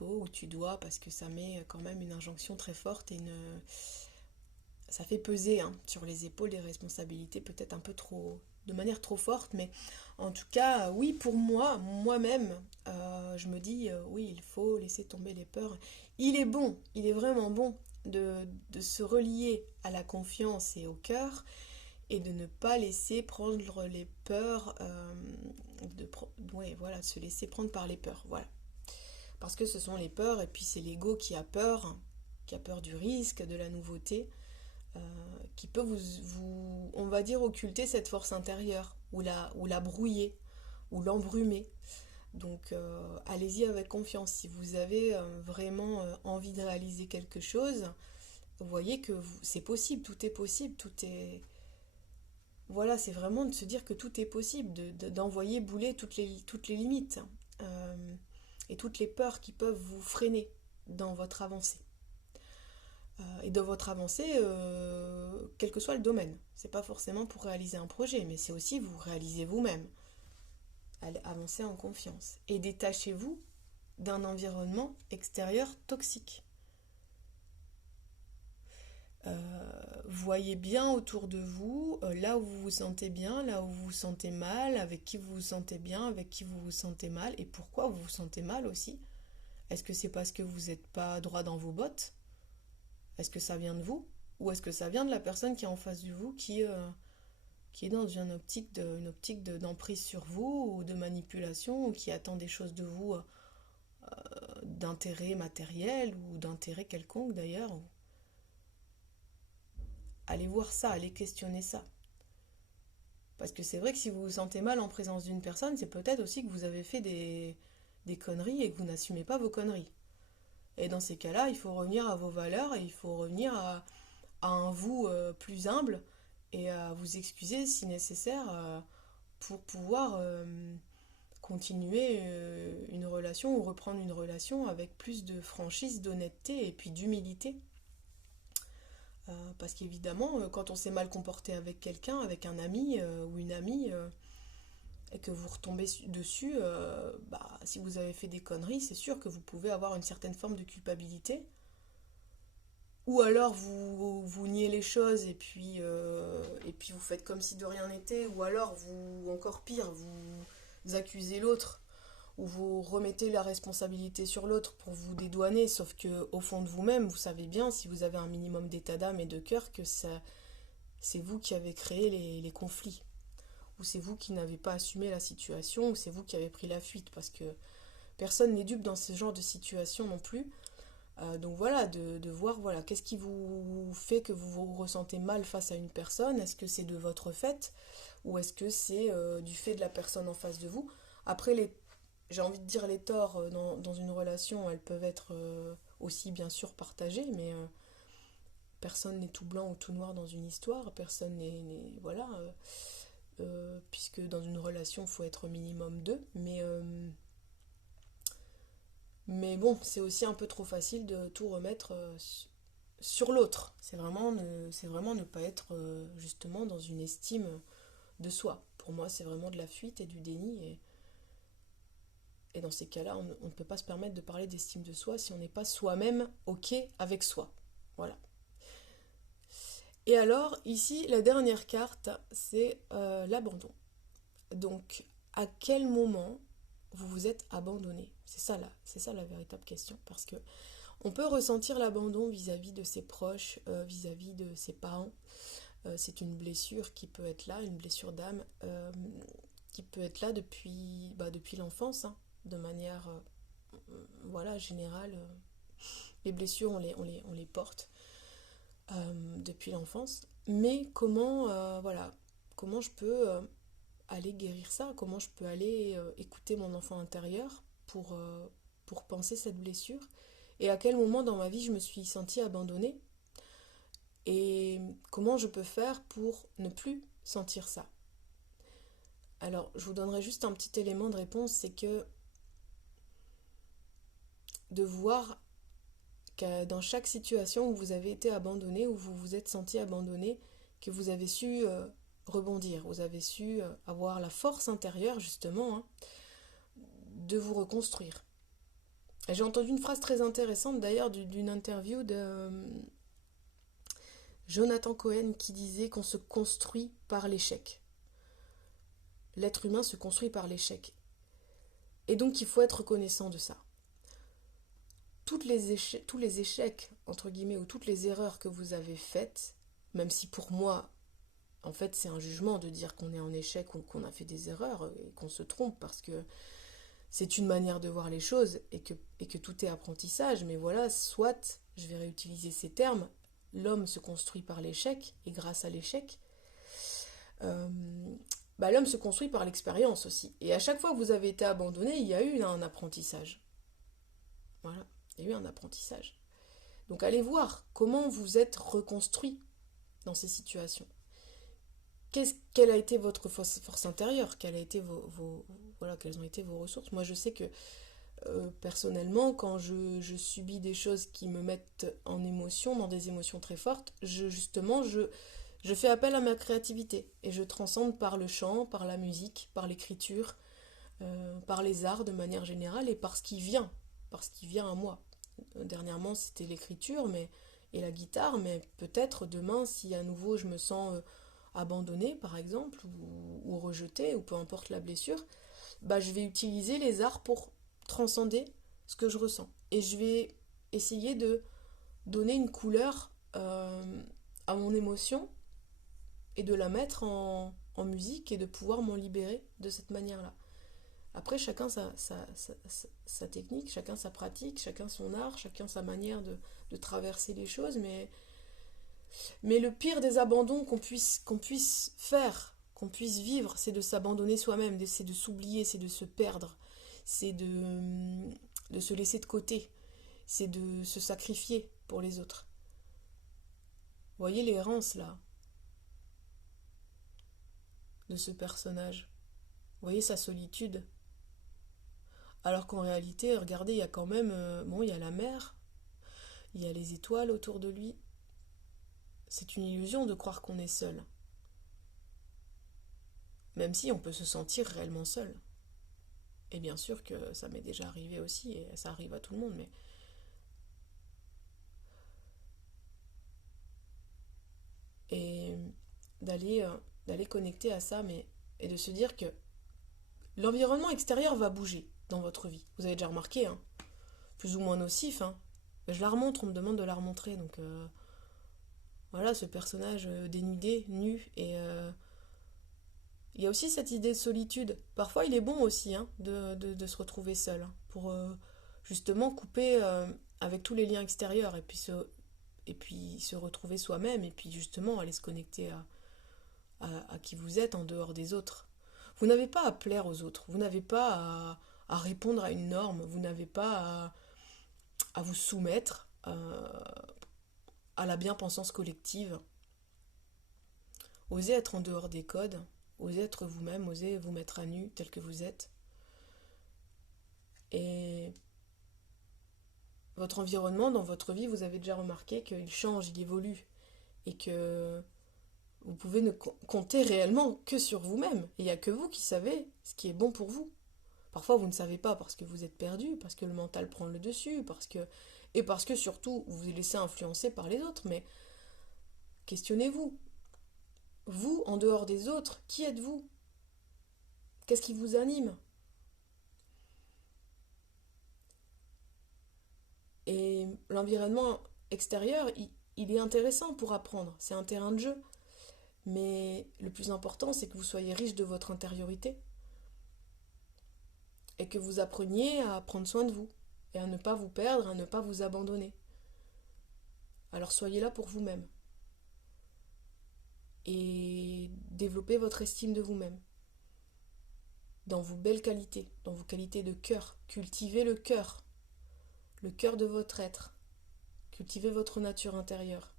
ou tu dois, parce que ça met quand même une injonction très forte et ça fait peser, hein, sur les épaules des responsabilités peut-être un peu trop, de manière trop forte, mais en tout cas, oui, pour moi-même, je me dis, oui, il faut laisser tomber les peurs. Il est bon, il est vraiment bon de se relier à la confiance et au cœur et de ne pas laisser prendre les peurs, de se laisser prendre par les peurs, voilà. Parce que ce sont les peurs, et puis c'est l'ego qui a peur du risque, de la nouveauté, qui peut on va dire, occulter cette force intérieure, ou la brouiller, ou l'embrumer. Donc allez-y avec confiance. Si vous avez vraiment envie de réaliser quelque chose, vous voyez que c'est possible, tout est possible, tout est... Voilà, c'est vraiment de se dire que tout est possible, d'envoyer bouler toutes les limites. Et toutes les peurs qui peuvent vous freiner dans votre avancée. Et dans votre avancée, quel que soit le domaine. C'est pas forcément pour réaliser un projet, mais c'est aussi vous réaliser vous-même. Avancer en confiance. Et détachez-vous d'un environnement extérieur toxique. Voyez bien autour de vous, là où vous vous sentez bien, là où vous vous sentez mal, avec qui vous vous sentez bien, avec qui vous vous sentez mal, et pourquoi vous vous sentez mal aussi. Est-ce que c'est parce que vous n'êtes pas droit dans vos bottes? Est-ce que ça vient de vous? Ou est-ce que ça vient de la personne qui est en face de vous, qui est dans une optique d'emprise sur vous, ou de manipulation, ou qui attend des choses de vous, d'intérêt matériel, ou d'intérêt quelconque d'ailleurs? Allez voir ça, allez questionner ça. Parce que c'est vrai que si vous vous sentez mal en présence d'une personne, c'est peut-être aussi que vous avez fait des conneries et que vous n'assumez pas vos conneries. Et dans ces cas-là, il faut revenir à vos valeurs et il faut revenir à un vous plus humble et à vous excuser si nécessaire pour pouvoir continuer une relation ou reprendre une relation avec plus de franchise, d'honnêteté et puis d'humilité. Parce qu'évidemment, quand on s'est mal comporté avec quelqu'un, avec un ami ou une amie, et que vous retombez dessus, si vous avez fait des conneries, c'est sûr que vous pouvez avoir une certaine forme de culpabilité. ou alors vous niez les choses et puis vous faites comme si de rien n'était, ou alors vous, encore pire, vous accusez l'autre, ou vous remettez la responsabilité sur l'autre pour vous dédouaner, sauf que au fond de vous-même, vous savez bien, si vous avez un minimum d'état d'âme et de cœur, que c'est vous qui avez créé les conflits, ou c'est vous qui n'avez pas assumé la situation, ou c'est vous qui avez pris la fuite, parce que personne n'est dupe dans ce genre de situation non plus. Donc voilà, de voir voilà, qu'est-ce qui vous fait que vous vous ressentez mal face à une personne. Est-ce que c'est de votre fait ou est-ce que c'est du fait de la personne en face de vous? Après, j'ai envie de dire les torts dans une relation, elles peuvent être aussi bien sûr partagées, mais personne n'est tout blanc ou tout noir dans une histoire. Personne voilà, puisque dans une relation, il faut être minimum deux. Mais bon, c'est aussi un peu trop facile de tout remettre sur l'autre. C'est vraiment ne pas être justement dans une estime de soi. Pour moi, c'est vraiment de la fuite et du déni. Et dans ces cas-là, on ne peut pas se permettre de parler d'estime de soi si on n'est pas soi-même OK avec soi. Voilà. Et alors, ici, la dernière carte, c'est l'abandon. Donc, à quel moment vous vous êtes abandonné? C'est ça la véritable question. Parce que on peut ressentir l'abandon vis-à-vis de ses proches, vis-à-vis de ses parents. C'est une blessure qui peut être là, une blessure d'âme, qui peut être là depuis l'enfance, hein, de manière voilà, générale. Les blessures, on les porte depuis l'enfance. Mais comment je peux aller guérir ça? Comment je peux aller écouter mon enfant intérieur pour penser cette blessure? Et à quel moment dans ma vie je me suis sentie abandonnée? Et comment je peux faire pour ne plus sentir ça? Alors, je vous donnerai juste un petit élément de réponse, c'est que de voir que dans chaque situation où vous avez été abandonné, où vous vous êtes senti abandonné, que vous avez su rebondir, vous avez su avoir la force intérieure, justement, hein, de vous reconstruire. Et j'ai entendu une phrase très intéressante, d'ailleurs, d'une interview de Jonathan Cohen qui disait qu'on se construit par l'échec. L'être humain se construit par l'échec. Et donc, il faut être reconnaissant de ça. Tous les échecs, entre guillemets, ou toutes les erreurs que vous avez faites, même si pour moi, en fait, c'est un jugement de dire qu'on est en échec ou qu'on a fait des erreurs et qu'on se trompe parce que c'est une manière de voir les choses et que tout est apprentissage. Mais voilà, soit, je vais réutiliser ces termes, l'homme se construit par l'échec et grâce à l'échec, euh, l'homme se construit par l'expérience aussi. Et à chaque fois que vous avez été abandonné, il y a eu un apprentissage. Voilà, il y a eu un apprentissage. Donc allez voir comment vous êtes reconstruit dans ces situations. Quelle a été votre force intérieure? Quelles ont été vos ressources? Moi, je sais que personnellement, quand je subis des choses qui me mettent en émotion, dans des émotions très fortes, je fais appel à ma créativité et je transcende par le chant, par la musique, par l'écriture, par les arts de manière générale et par ce qui vient à moi. Dernièrement, c'était l'écriture et la guitare, mais peut-être demain, si à nouveau je me sens abandonnée, par exemple, ou rejetée, ou peu importe la blessure, je vais utiliser les arts pour transcender ce que je ressens. Et je vais essayer de donner une couleur à mon émotion et de la mettre en musique et de pouvoir m'en libérer de cette manière-là. Après, chacun sa technique, chacun sa pratique, chacun son art, chacun sa manière de traverser les choses, mais le pire des abandons qu'on puisse faire, qu'on puisse vivre, c'est de s'abandonner soi-même, c'est de s'oublier, c'est de se perdre, c'est de se laisser de côté, c'est de se sacrifier pour les autres. Vous voyez l'errance là de ce personnage. Vous voyez sa solitude. Alors qu'en réalité, regardez, il y a quand même, il y a la mer, il y a les étoiles autour de lui. C'est une illusion de croire qu'on est seul. Même si on peut se sentir réellement seul. Et bien sûr que ça m'est déjà arrivé aussi, et ça arrive à tout le monde, mais et d'aller connecter à ça, et de se dire que l'environnement extérieur va bouger dans votre vie. Vous avez déjà remarqué, hein, plus ou moins nocif. Hein. Je la remontre, on me demande de la remontrer, donc voilà, ce personnage dénudé, nu, et il y a aussi cette idée de solitude. Parfois, il est bon aussi hein, de se retrouver seul, hein, pour justement couper avec tous les liens extérieurs, et puis se retrouver soi-même, et puis justement aller se connecter à qui vous êtes en dehors des autres. Vous n'avez pas à plaire aux autres, vous n'avez pas à répondre à une norme, vous n'avez pas à vous soumettre à la bien-pensance collective. Osez être en dehors des codes, osez être vous-même, osez vous mettre à nu tel que vous êtes. Et votre environnement dans votre vie, vous avez déjà remarqué qu'il change, il évolue, et que vous pouvez ne compter réellement que sur vous-même. Et il n'y a que vous qui savez ce qui est bon pour vous. Parfois, vous ne savez pas parce que vous êtes perdu, parce que le mental prend le dessus, parce que surtout, vous vous laissez influencer par les autres. Mais questionnez-vous. Vous, en dehors des autres, qui êtes-vous? Qu'est-ce qui vous anime? Et l'environnement extérieur, il est intéressant pour apprendre. C'est un terrain de jeu. Mais le plus important, c'est que vous soyez riche de votre intériorité et que vous appreniez à prendre soin de vous et à ne pas vous perdre, à ne pas vous abandonner. Alors soyez là pour vous-même et développez votre estime de vous-même dans vos belles qualités, dans vos qualités de cœur. Cultivez le cœur de votre être. Cultivez votre nature intérieure.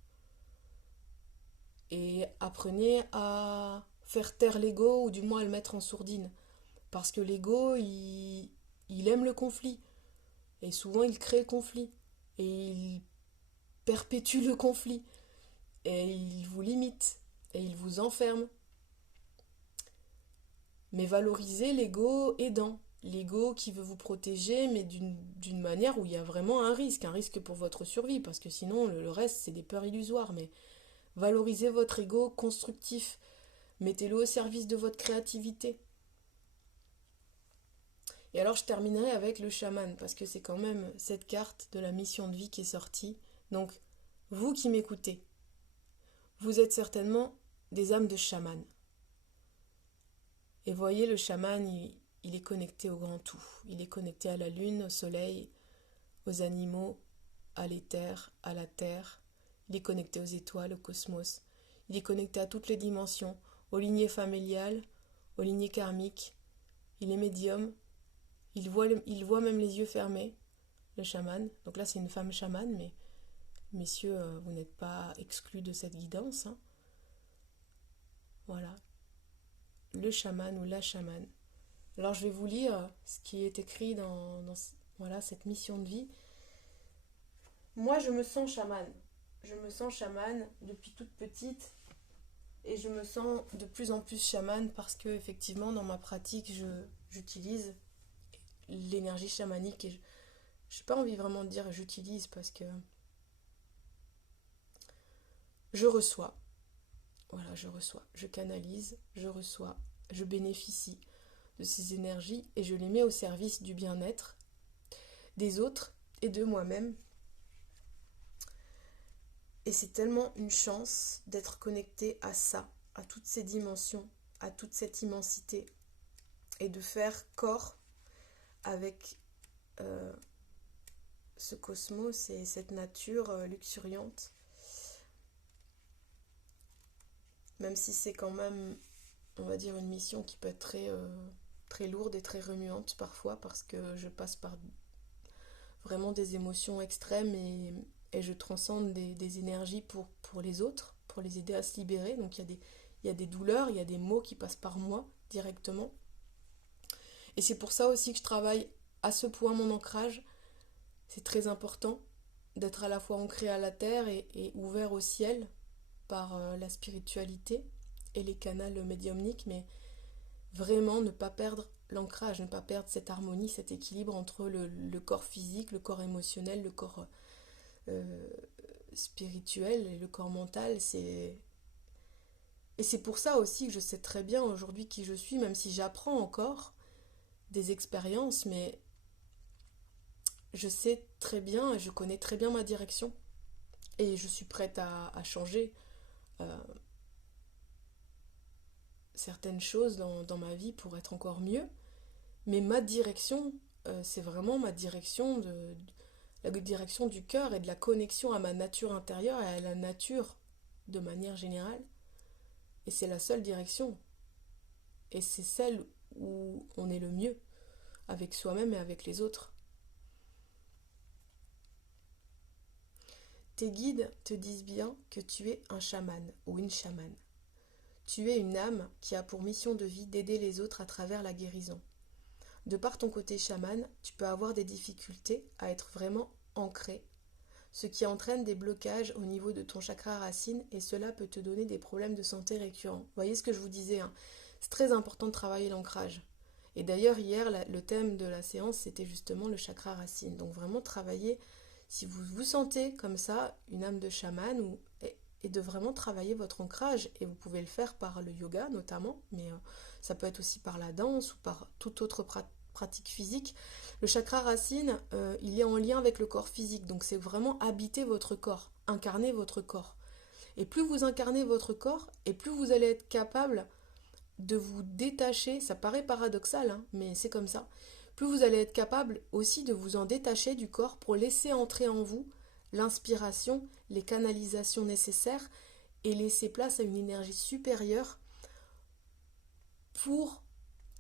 Et apprenez à faire taire l'ego ou du moins à le mettre en sourdine. Parce que l'ego, il aime le conflit. Et souvent, il crée le conflit. Et il perpétue le conflit. Et il vous limite. Et il vous enferme. Mais valorisez l'ego aidant. L'ego qui veut vous protéger, mais d'une manière où il y a vraiment un risque pour votre survie. Parce que sinon, le reste, c'est des peurs illusoires. Mais valorisez votre ego constructif. Mettez-le au service de votre créativité. Et alors je terminerai avec le chaman, parce que c'est quand même cette carte de la mission de vie qui est sortie. Donc, vous qui m'écoutez, vous êtes certainement des âmes de chaman. Et voyez, le chaman, il est connecté au grand tout. Il est connecté à la lune, au soleil, aux animaux, à l'éther, à la terre. Il est connecté aux étoiles, au cosmos. Il est connecté à toutes les dimensions, aux lignées familiales, aux lignées karmiques. Il est médium. Il voit même les yeux fermés, le chaman. Donc là, c'est une femme chamane, mais messieurs, vous n'êtes pas exclus de cette guidance. Hein. Voilà, le chaman ou la chamane. Alors, je vais vous lire ce qui est écrit dans voilà, cette mission de vie. Moi, je me sens chamane. Je me sens chamane depuis toute petite. Et je me sens de plus en plus chamane parce que, effectivement, dans ma pratique, j'utilise l'énergie chamanique, et je n'ai pas envie vraiment de dire j'utilise, parce que je reçois, voilà, je canalise, je reçois, je bénéficie de ces énergies et je les mets au service du bien-être des autres et de moi-même. Et c'est tellement une chance d'être connecté à ça, à toutes ces dimensions, à toute cette immensité, et de faire corps avec ce cosmos et cette nature luxuriante. Même si c'est quand même, on va dire, une mission qui peut être très lourde et très remuante parfois, parce que je passe par vraiment des émotions extrêmes, et je transcende des énergies pour les autres, pour les aider à se libérer. Donc il y a des douleurs, il y a des mots qui passent par moi directement. Et c'est pour ça aussi que je travaille à ce point mon ancrage. C'est très important d'être à la fois ancré à la terre et ouvert au ciel par la spiritualité et les canaux médiumniques, mais vraiment ne pas perdre l'ancrage, ne pas perdre cette harmonie, cet équilibre entre le corps physique, le corps émotionnel, le corps spirituel et le corps mental. Et c'est pour ça aussi que je sais très bien aujourd'hui qui je suis, même si j'apprends encore des expériences, mais je sais très bien, je connais très bien ma direction. Et je suis prête à changer euh, certaines choses dans ma vie pour être encore mieux. Mais ma direction, c'est vraiment ma direction la direction du cœur et de la connexion à ma nature intérieure et à la nature de manière générale. Et c'est la seule direction. Et c'est celle où on est le mieux avec soi-même et avec les autres. Tes guides te disent bien que tu es un chaman ou une chamane. Tu es une âme qui a pour mission de vie d'aider les autres à travers la guérison. De par ton côté chaman, tu peux avoir des difficultés à être vraiment ancré, ce qui entraîne des blocages au niveau de ton chakra racine et cela peut te donner des problèmes de santé récurrents. Vous voyez ce que je vous disais, hein, c'est très important de travailler l'ancrage. Et d'ailleurs, hier, le thème de la séance, c'était justement le chakra racine. Donc vraiment travailler, si vous vous sentez comme ça, une âme de chaman, et de vraiment travailler votre ancrage. Et vous pouvez le faire par le yoga notamment, mais ça peut être aussi par la danse ou par toute autre pratique physique. Le chakra racine, il est en lien avec le corps physique. Donc c'est vraiment habiter votre corps, incarner votre corps. Et plus vous incarnez votre corps, et plus vous allez être capable de vous détacher, ça paraît paradoxal, hein, mais c'est comme ça, plus vous allez être capable aussi de vous en détacher du corps pour laisser entrer en vous l'inspiration, les canalisations nécessaires et laisser place à une énergie supérieure pour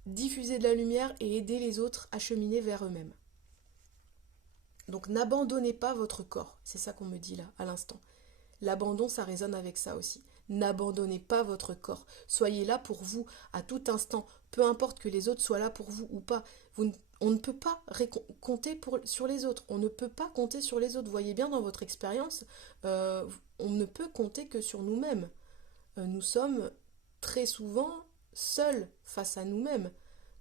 diffuser de la lumière et aider les autres à cheminer vers eux-mêmes. Donc n'abandonnez pas votre corps, c'est ça qu'on me dit là à l'instant. L'abandon, ça résonne avec ça aussi. N'abandonnez pas votre corps. Soyez là pour vous à tout instant. Peu importe que les autres soient là pour vous ou pas. On ne peut pas compter sur les autres. On ne peut pas compter sur les autres. Voyez bien dans votre expérience, on ne peut compter que sur nous-mêmes. Nous sommes très souvent seuls face à nous-mêmes.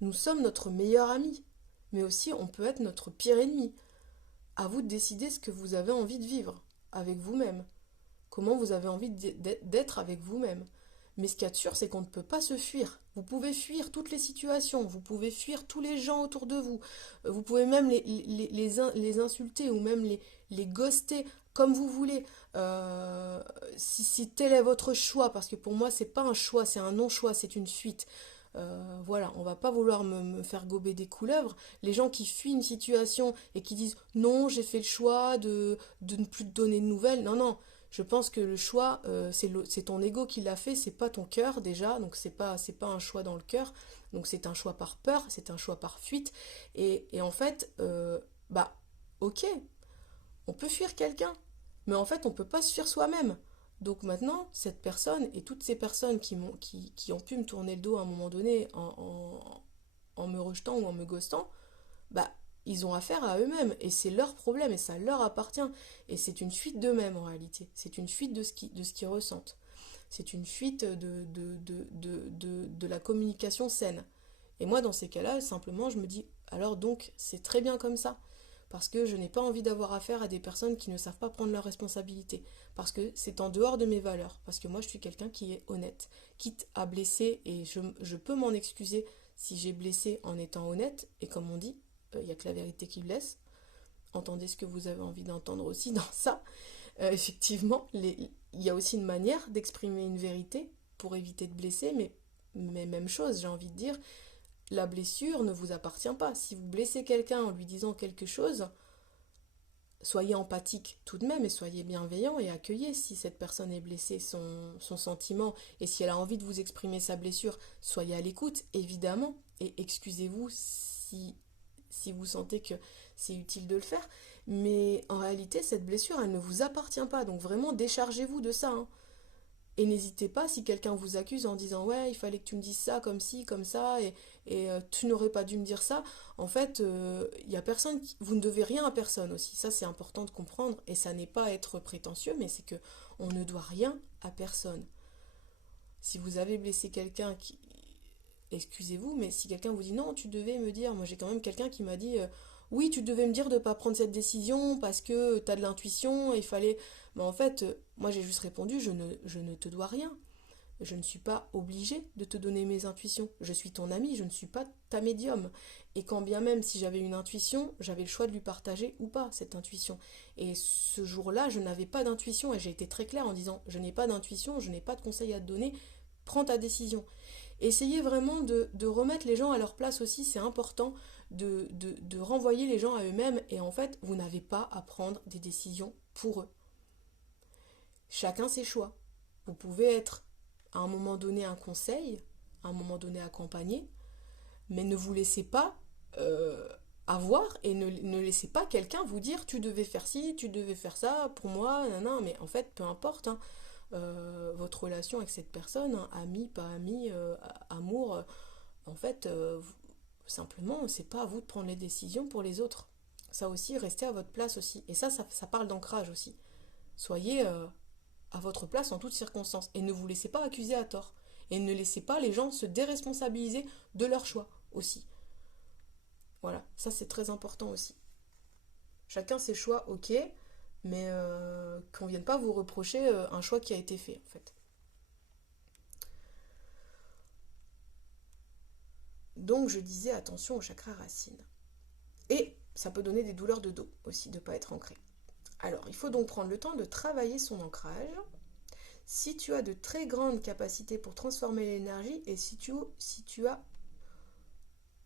Nous sommes notre meilleur ami. Mais aussi, on peut être notre pire ennemi. À vous de décider ce que vous avez envie de vivre avec vous-même. Comment vous avez envie d'être avec vous-même. Mais ce qu'il y a de sûr, c'est qu'on ne peut pas se fuir. Vous pouvez fuir toutes les situations, vous pouvez fuir tous les gens autour de vous, vous pouvez même les insulter ou même les ghoster comme vous voulez. Si tel est votre choix, parce que pour moi, c'est pas un choix, c'est un non-choix, c'est une fuite. Voilà, on va pas vouloir me faire gober des couleuvres. Les gens qui fuient une situation et qui disent non, j'ai fait le choix de ne plus te donner de nouvelles. Non, non, je pense que le choix, c'est ton ego qui l'a fait, c'est pas ton cœur déjà, donc c'est pas un choix dans le cœur, donc c'est un choix par peur, c'est un choix par fuite. Et en fait, bah, ok, on peut fuir quelqu'un, mais en fait, on peut pas se fuir soi-même. Donc maintenant, cette personne et toutes ces personnes qui ont pu me tourner le dos à un moment donné en me rejetant ou en me ghostant, bah, ils ont affaire à eux-mêmes et c'est leur problème et ça leur appartient. Et c'est une fuite d'eux-mêmes en réalité. C'est une fuite de ce qu'ils ressentent. C'est une fuite de la communication saine. Et moi, dans ces cas-là, simplement, je me dis, alors donc, c'est très bien comme ça. Parce que je n'ai pas envie d'avoir affaire à des personnes qui ne savent pas prendre leurs responsabilités. Parce que c'est en dehors de mes valeurs. Parce que moi, je suis quelqu'un qui est honnête. Quitte à blesser, et je peux m'en excuser si j'ai blessé en étant honnête. Et comme on dit, il n'y a que la vérité qui blesse. Entendez ce que vous avez envie d'entendre aussi dans ça. Effectivement, il y a aussi une manière d'exprimer une vérité pour éviter de blesser, mais même chose, j'ai envie de dire, la blessure ne vous appartient pas. Si vous blessez quelqu'un en lui disant quelque chose, soyez empathique tout de même et soyez bienveillant et accueillez si cette personne est blessée son sentiment et si elle a envie de vous exprimer sa blessure, soyez à l'écoute, évidemment, et excusez-vous si vous sentez que c'est utile de le faire. Mais en réalité, cette blessure, elle ne vous appartient pas. Donc vraiment, déchargez-vous de ça, hein. Et n'hésitez pas si quelqu'un vous accuse en disant ouais, il fallait que tu me dises ça comme ci, comme ça, et tu n'aurais pas dû me dire ça. En fait, il y a personne, vous ne devez rien à personne aussi. Ça, c'est important de comprendre. Et ça n'est pas être prétentieux, mais c'est que on ne doit rien à personne. Si vous avez blessé quelqu'un excusez-vous, mais si quelqu'un vous dit non, tu devais me dire, moi j'ai quand même quelqu'un qui m'a dit oui, tu devais me dire de ne pas prendre cette décision parce que tu as de l'intuition et il fallait. Mais en fait, moi j'ai juste répondu je ne te dois rien. Je ne suis pas obligée de te donner mes intuitions. Je suis ton amie, je ne suis pas ta médium. Et quand bien même si j'avais une intuition, j'avais le choix de lui partager ou pas cette intuition. Et ce jour-là, je n'avais pas d'intuition et j'ai été très claire en disant je n'ai pas d'intuition, je n'ai pas de conseils à te donner, prends ta décision. Essayez vraiment de remettre les gens à leur place aussi, c'est important de renvoyer les gens à eux-mêmes et en fait, vous n'avez pas à prendre des décisions pour eux. Chacun ses choix. Vous pouvez être à un moment donné un conseil, à un moment donné accompagné, mais ne vous laissez pas avoir et ne laissez pas quelqu'un vous dire tu devais faire ci, tu devais faire ça pour moi, non, mais en fait, peu importe, hein, votre relation avec cette personne, hein, ami, pas ami, amour, en fait, simplement, c'est pas à vous de prendre les décisions pour les autres. Ça aussi, restez à votre place aussi. Et ça parle d'ancrage aussi. Soyez à votre place en toutes circonstances et ne vous laissez pas accuser à tort. Et ne laissez pas les gens se déresponsabiliser de leur choix aussi. Voilà, ça c'est très important aussi. Chacun ses choix, ok, mais qu'on ne vienne pas vous reprocher un choix qui a été fait en fait. Donc je disais attention au chakra racine. Et ça peut donner des douleurs de dos aussi de ne pas être ancré. Alors il faut donc prendre le temps de travailler son ancrage. Si tu as de très grandes capacités pour transformer l'énergie et si tu as...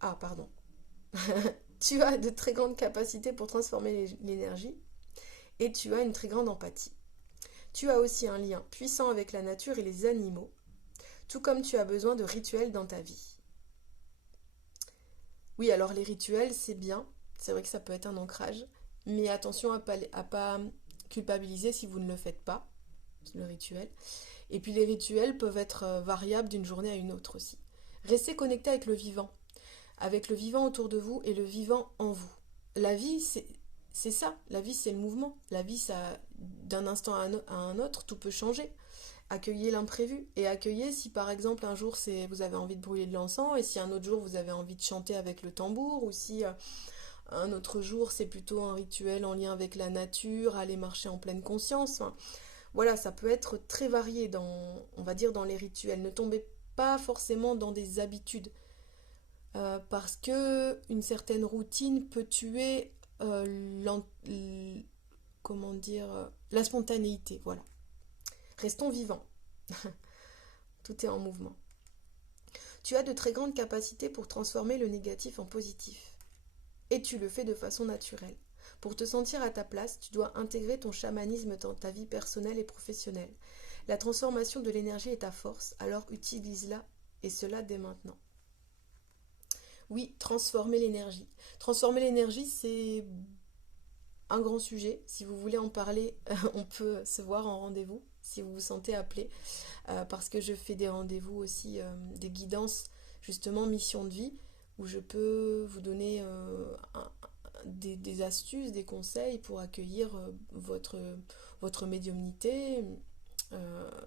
Ah pardon. Tu as de très grandes capacités pour transformer l'énergie et tu as une très grande empathie. Tu as aussi un lien puissant avec la nature et les animaux, tout comme tu as besoin de rituels dans ta vie. Oui, alors les rituels, c'est bien, c'est vrai que ça peut être un ancrage, mais attention à pas culpabiliser si vous ne le faites pas, le rituel. Et puis les rituels peuvent être variables d'une journée à une autre aussi. Restez connecté avec le vivant autour de vous et le vivant en vous. La vie, c'est ça, la vie c'est le mouvement. La vie, ça, d'un instant à un autre, tout peut changer. Accueillez l'imprévu et accueillez si par exemple un jour vous avez envie de brûler de l'encens et si un autre jour vous avez envie de chanter avec le tambour ou si un autre jour c'est plutôt un rituel en lien avec la nature, aller marcher en pleine conscience. Enfin, voilà, ça peut être très varié on va dire dans les rituels. Ne tombez pas forcément dans des habitudes parce que une certaine routine peut tuer comment dire la spontanéité. Voilà. Restons vivants. Tout est en mouvement. Tu as de très grandes capacités pour transformer le négatif en positif. Et tu le fais de façon naturelle. Pour te sentir à ta place, tu dois intégrer ton chamanisme dans ta vie personnelle et professionnelle. La transformation de l'énergie est ta force, alors utilise-la, et cela dès maintenant. Oui, transformer l'énergie. Transformer l'énergie, c'est un grand sujet. Si vous voulez en parler, on peut se voir en rendez-vous, si vous vous sentez appelé, parce que je fais des rendez-vous aussi, des guidances, justement, mission de vie, où je peux vous donner des astuces, des conseils pour accueillir votre médiumnité,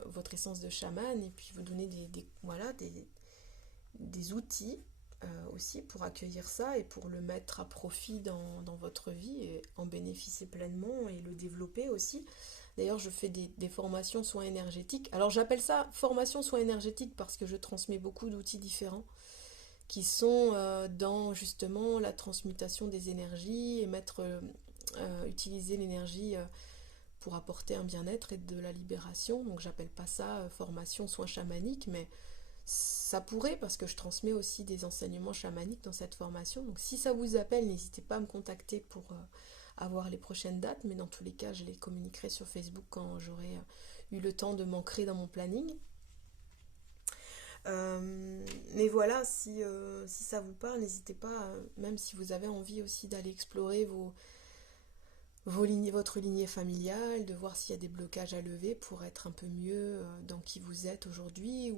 votre essence de chaman, et puis vous donner des outils aussi pour accueillir ça et pour le mettre à profit dans votre vie et en bénéficier pleinement et le développer aussi. D'ailleurs, je fais des formations soins énergétiques. Alors, j'appelle ça formation soins énergétiques parce que je transmets beaucoup d'outils différents qui sont dans justement la transmutation des énergies et utiliser l'énergie pour apporter un bien-être et de la libération. Donc, j'appelle pas ça formation soins chamaniques, mais ça pourrait parce que je transmets aussi des enseignements chamaniques dans cette formation. Donc si ça vous appelle, n'hésitez pas à me contacter pour avoir les prochaines dates. Mais dans tous les cas, je les communiquerai sur Facebook quand j'aurai eu le temps de m'ancrer dans mon planning. Mais voilà, si ça vous parle, n'hésitez pas, même si vous avez envie aussi d'aller explorer votre lignée familiale, de voir s'il y a des blocages à lever pour être un peu mieux dans qui vous êtes aujourd'hui,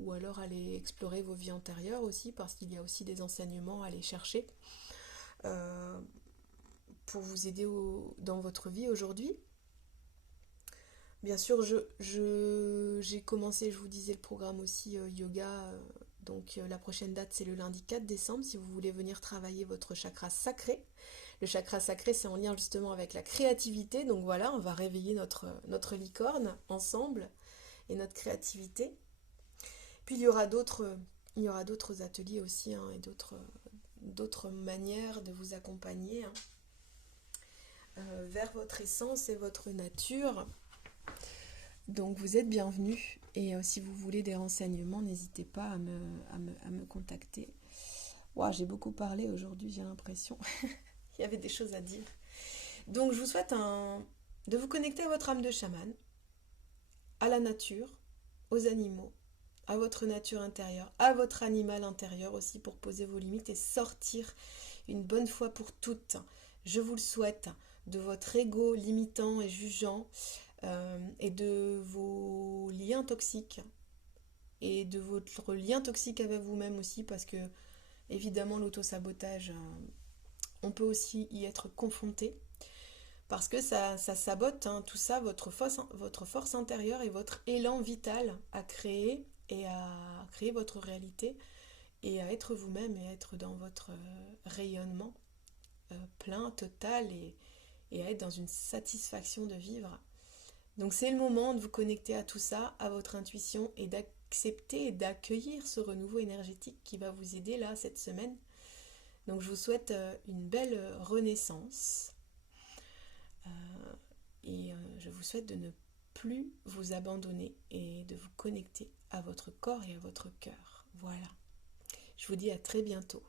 ou alors aller explorer vos vies antérieures aussi, parce qu'il y a aussi des enseignements à aller chercher pour vous aider dans votre vie aujourd'hui. Bien sûr, j'ai commencé, je vous disais, le programme aussi yoga, donc la prochaine date c'est le lundi 4 décembre, si vous voulez venir travailler votre chakra sacré. Le chakra sacré, c'est en lien justement avec la créativité. Donc voilà, on va réveiller notre licorne ensemble et notre créativité. Puis il y aura d'autres ateliers aussi, hein, et d'autres manières de vous accompagner, hein, vers votre essence et votre nature. Donc vous êtes bienvenus et si vous voulez des renseignements, n'hésitez pas à me contacter. Wow, j'ai beaucoup parlé aujourd'hui, j'ai l'impression. Il y avait des choses à dire. Donc je vous souhaite de vous connecter à votre âme de chaman, à la nature, aux animaux, à votre nature intérieure, à votre animal intérieur aussi pour poser vos limites et sortir une bonne fois pour toutes. Je vous le souhaite de votre ego limitant et jugeant, et de vos liens toxiques et de votre lien toxique avec vous-même aussi, parce que évidemment l'auto-sabotage, on peut aussi y être confronté parce que ça sabote, hein, tout ça, votre force intérieure et votre élan vital à créer et à créer votre réalité et à être vous-même et à être dans votre rayonnement plein, total, et à être dans une satisfaction de vivre. Donc c'est le moment de vous connecter à tout ça, à votre intuition, et d'accepter et d'accueillir ce renouveau énergétique qui va vous aider là cette semaine. Donc je vous souhaite une belle renaissance, et je vous souhaite de ne plus vous abandonner et de vous connecter à votre corps et à votre cœur. Voilà. Je vous dis à très bientôt.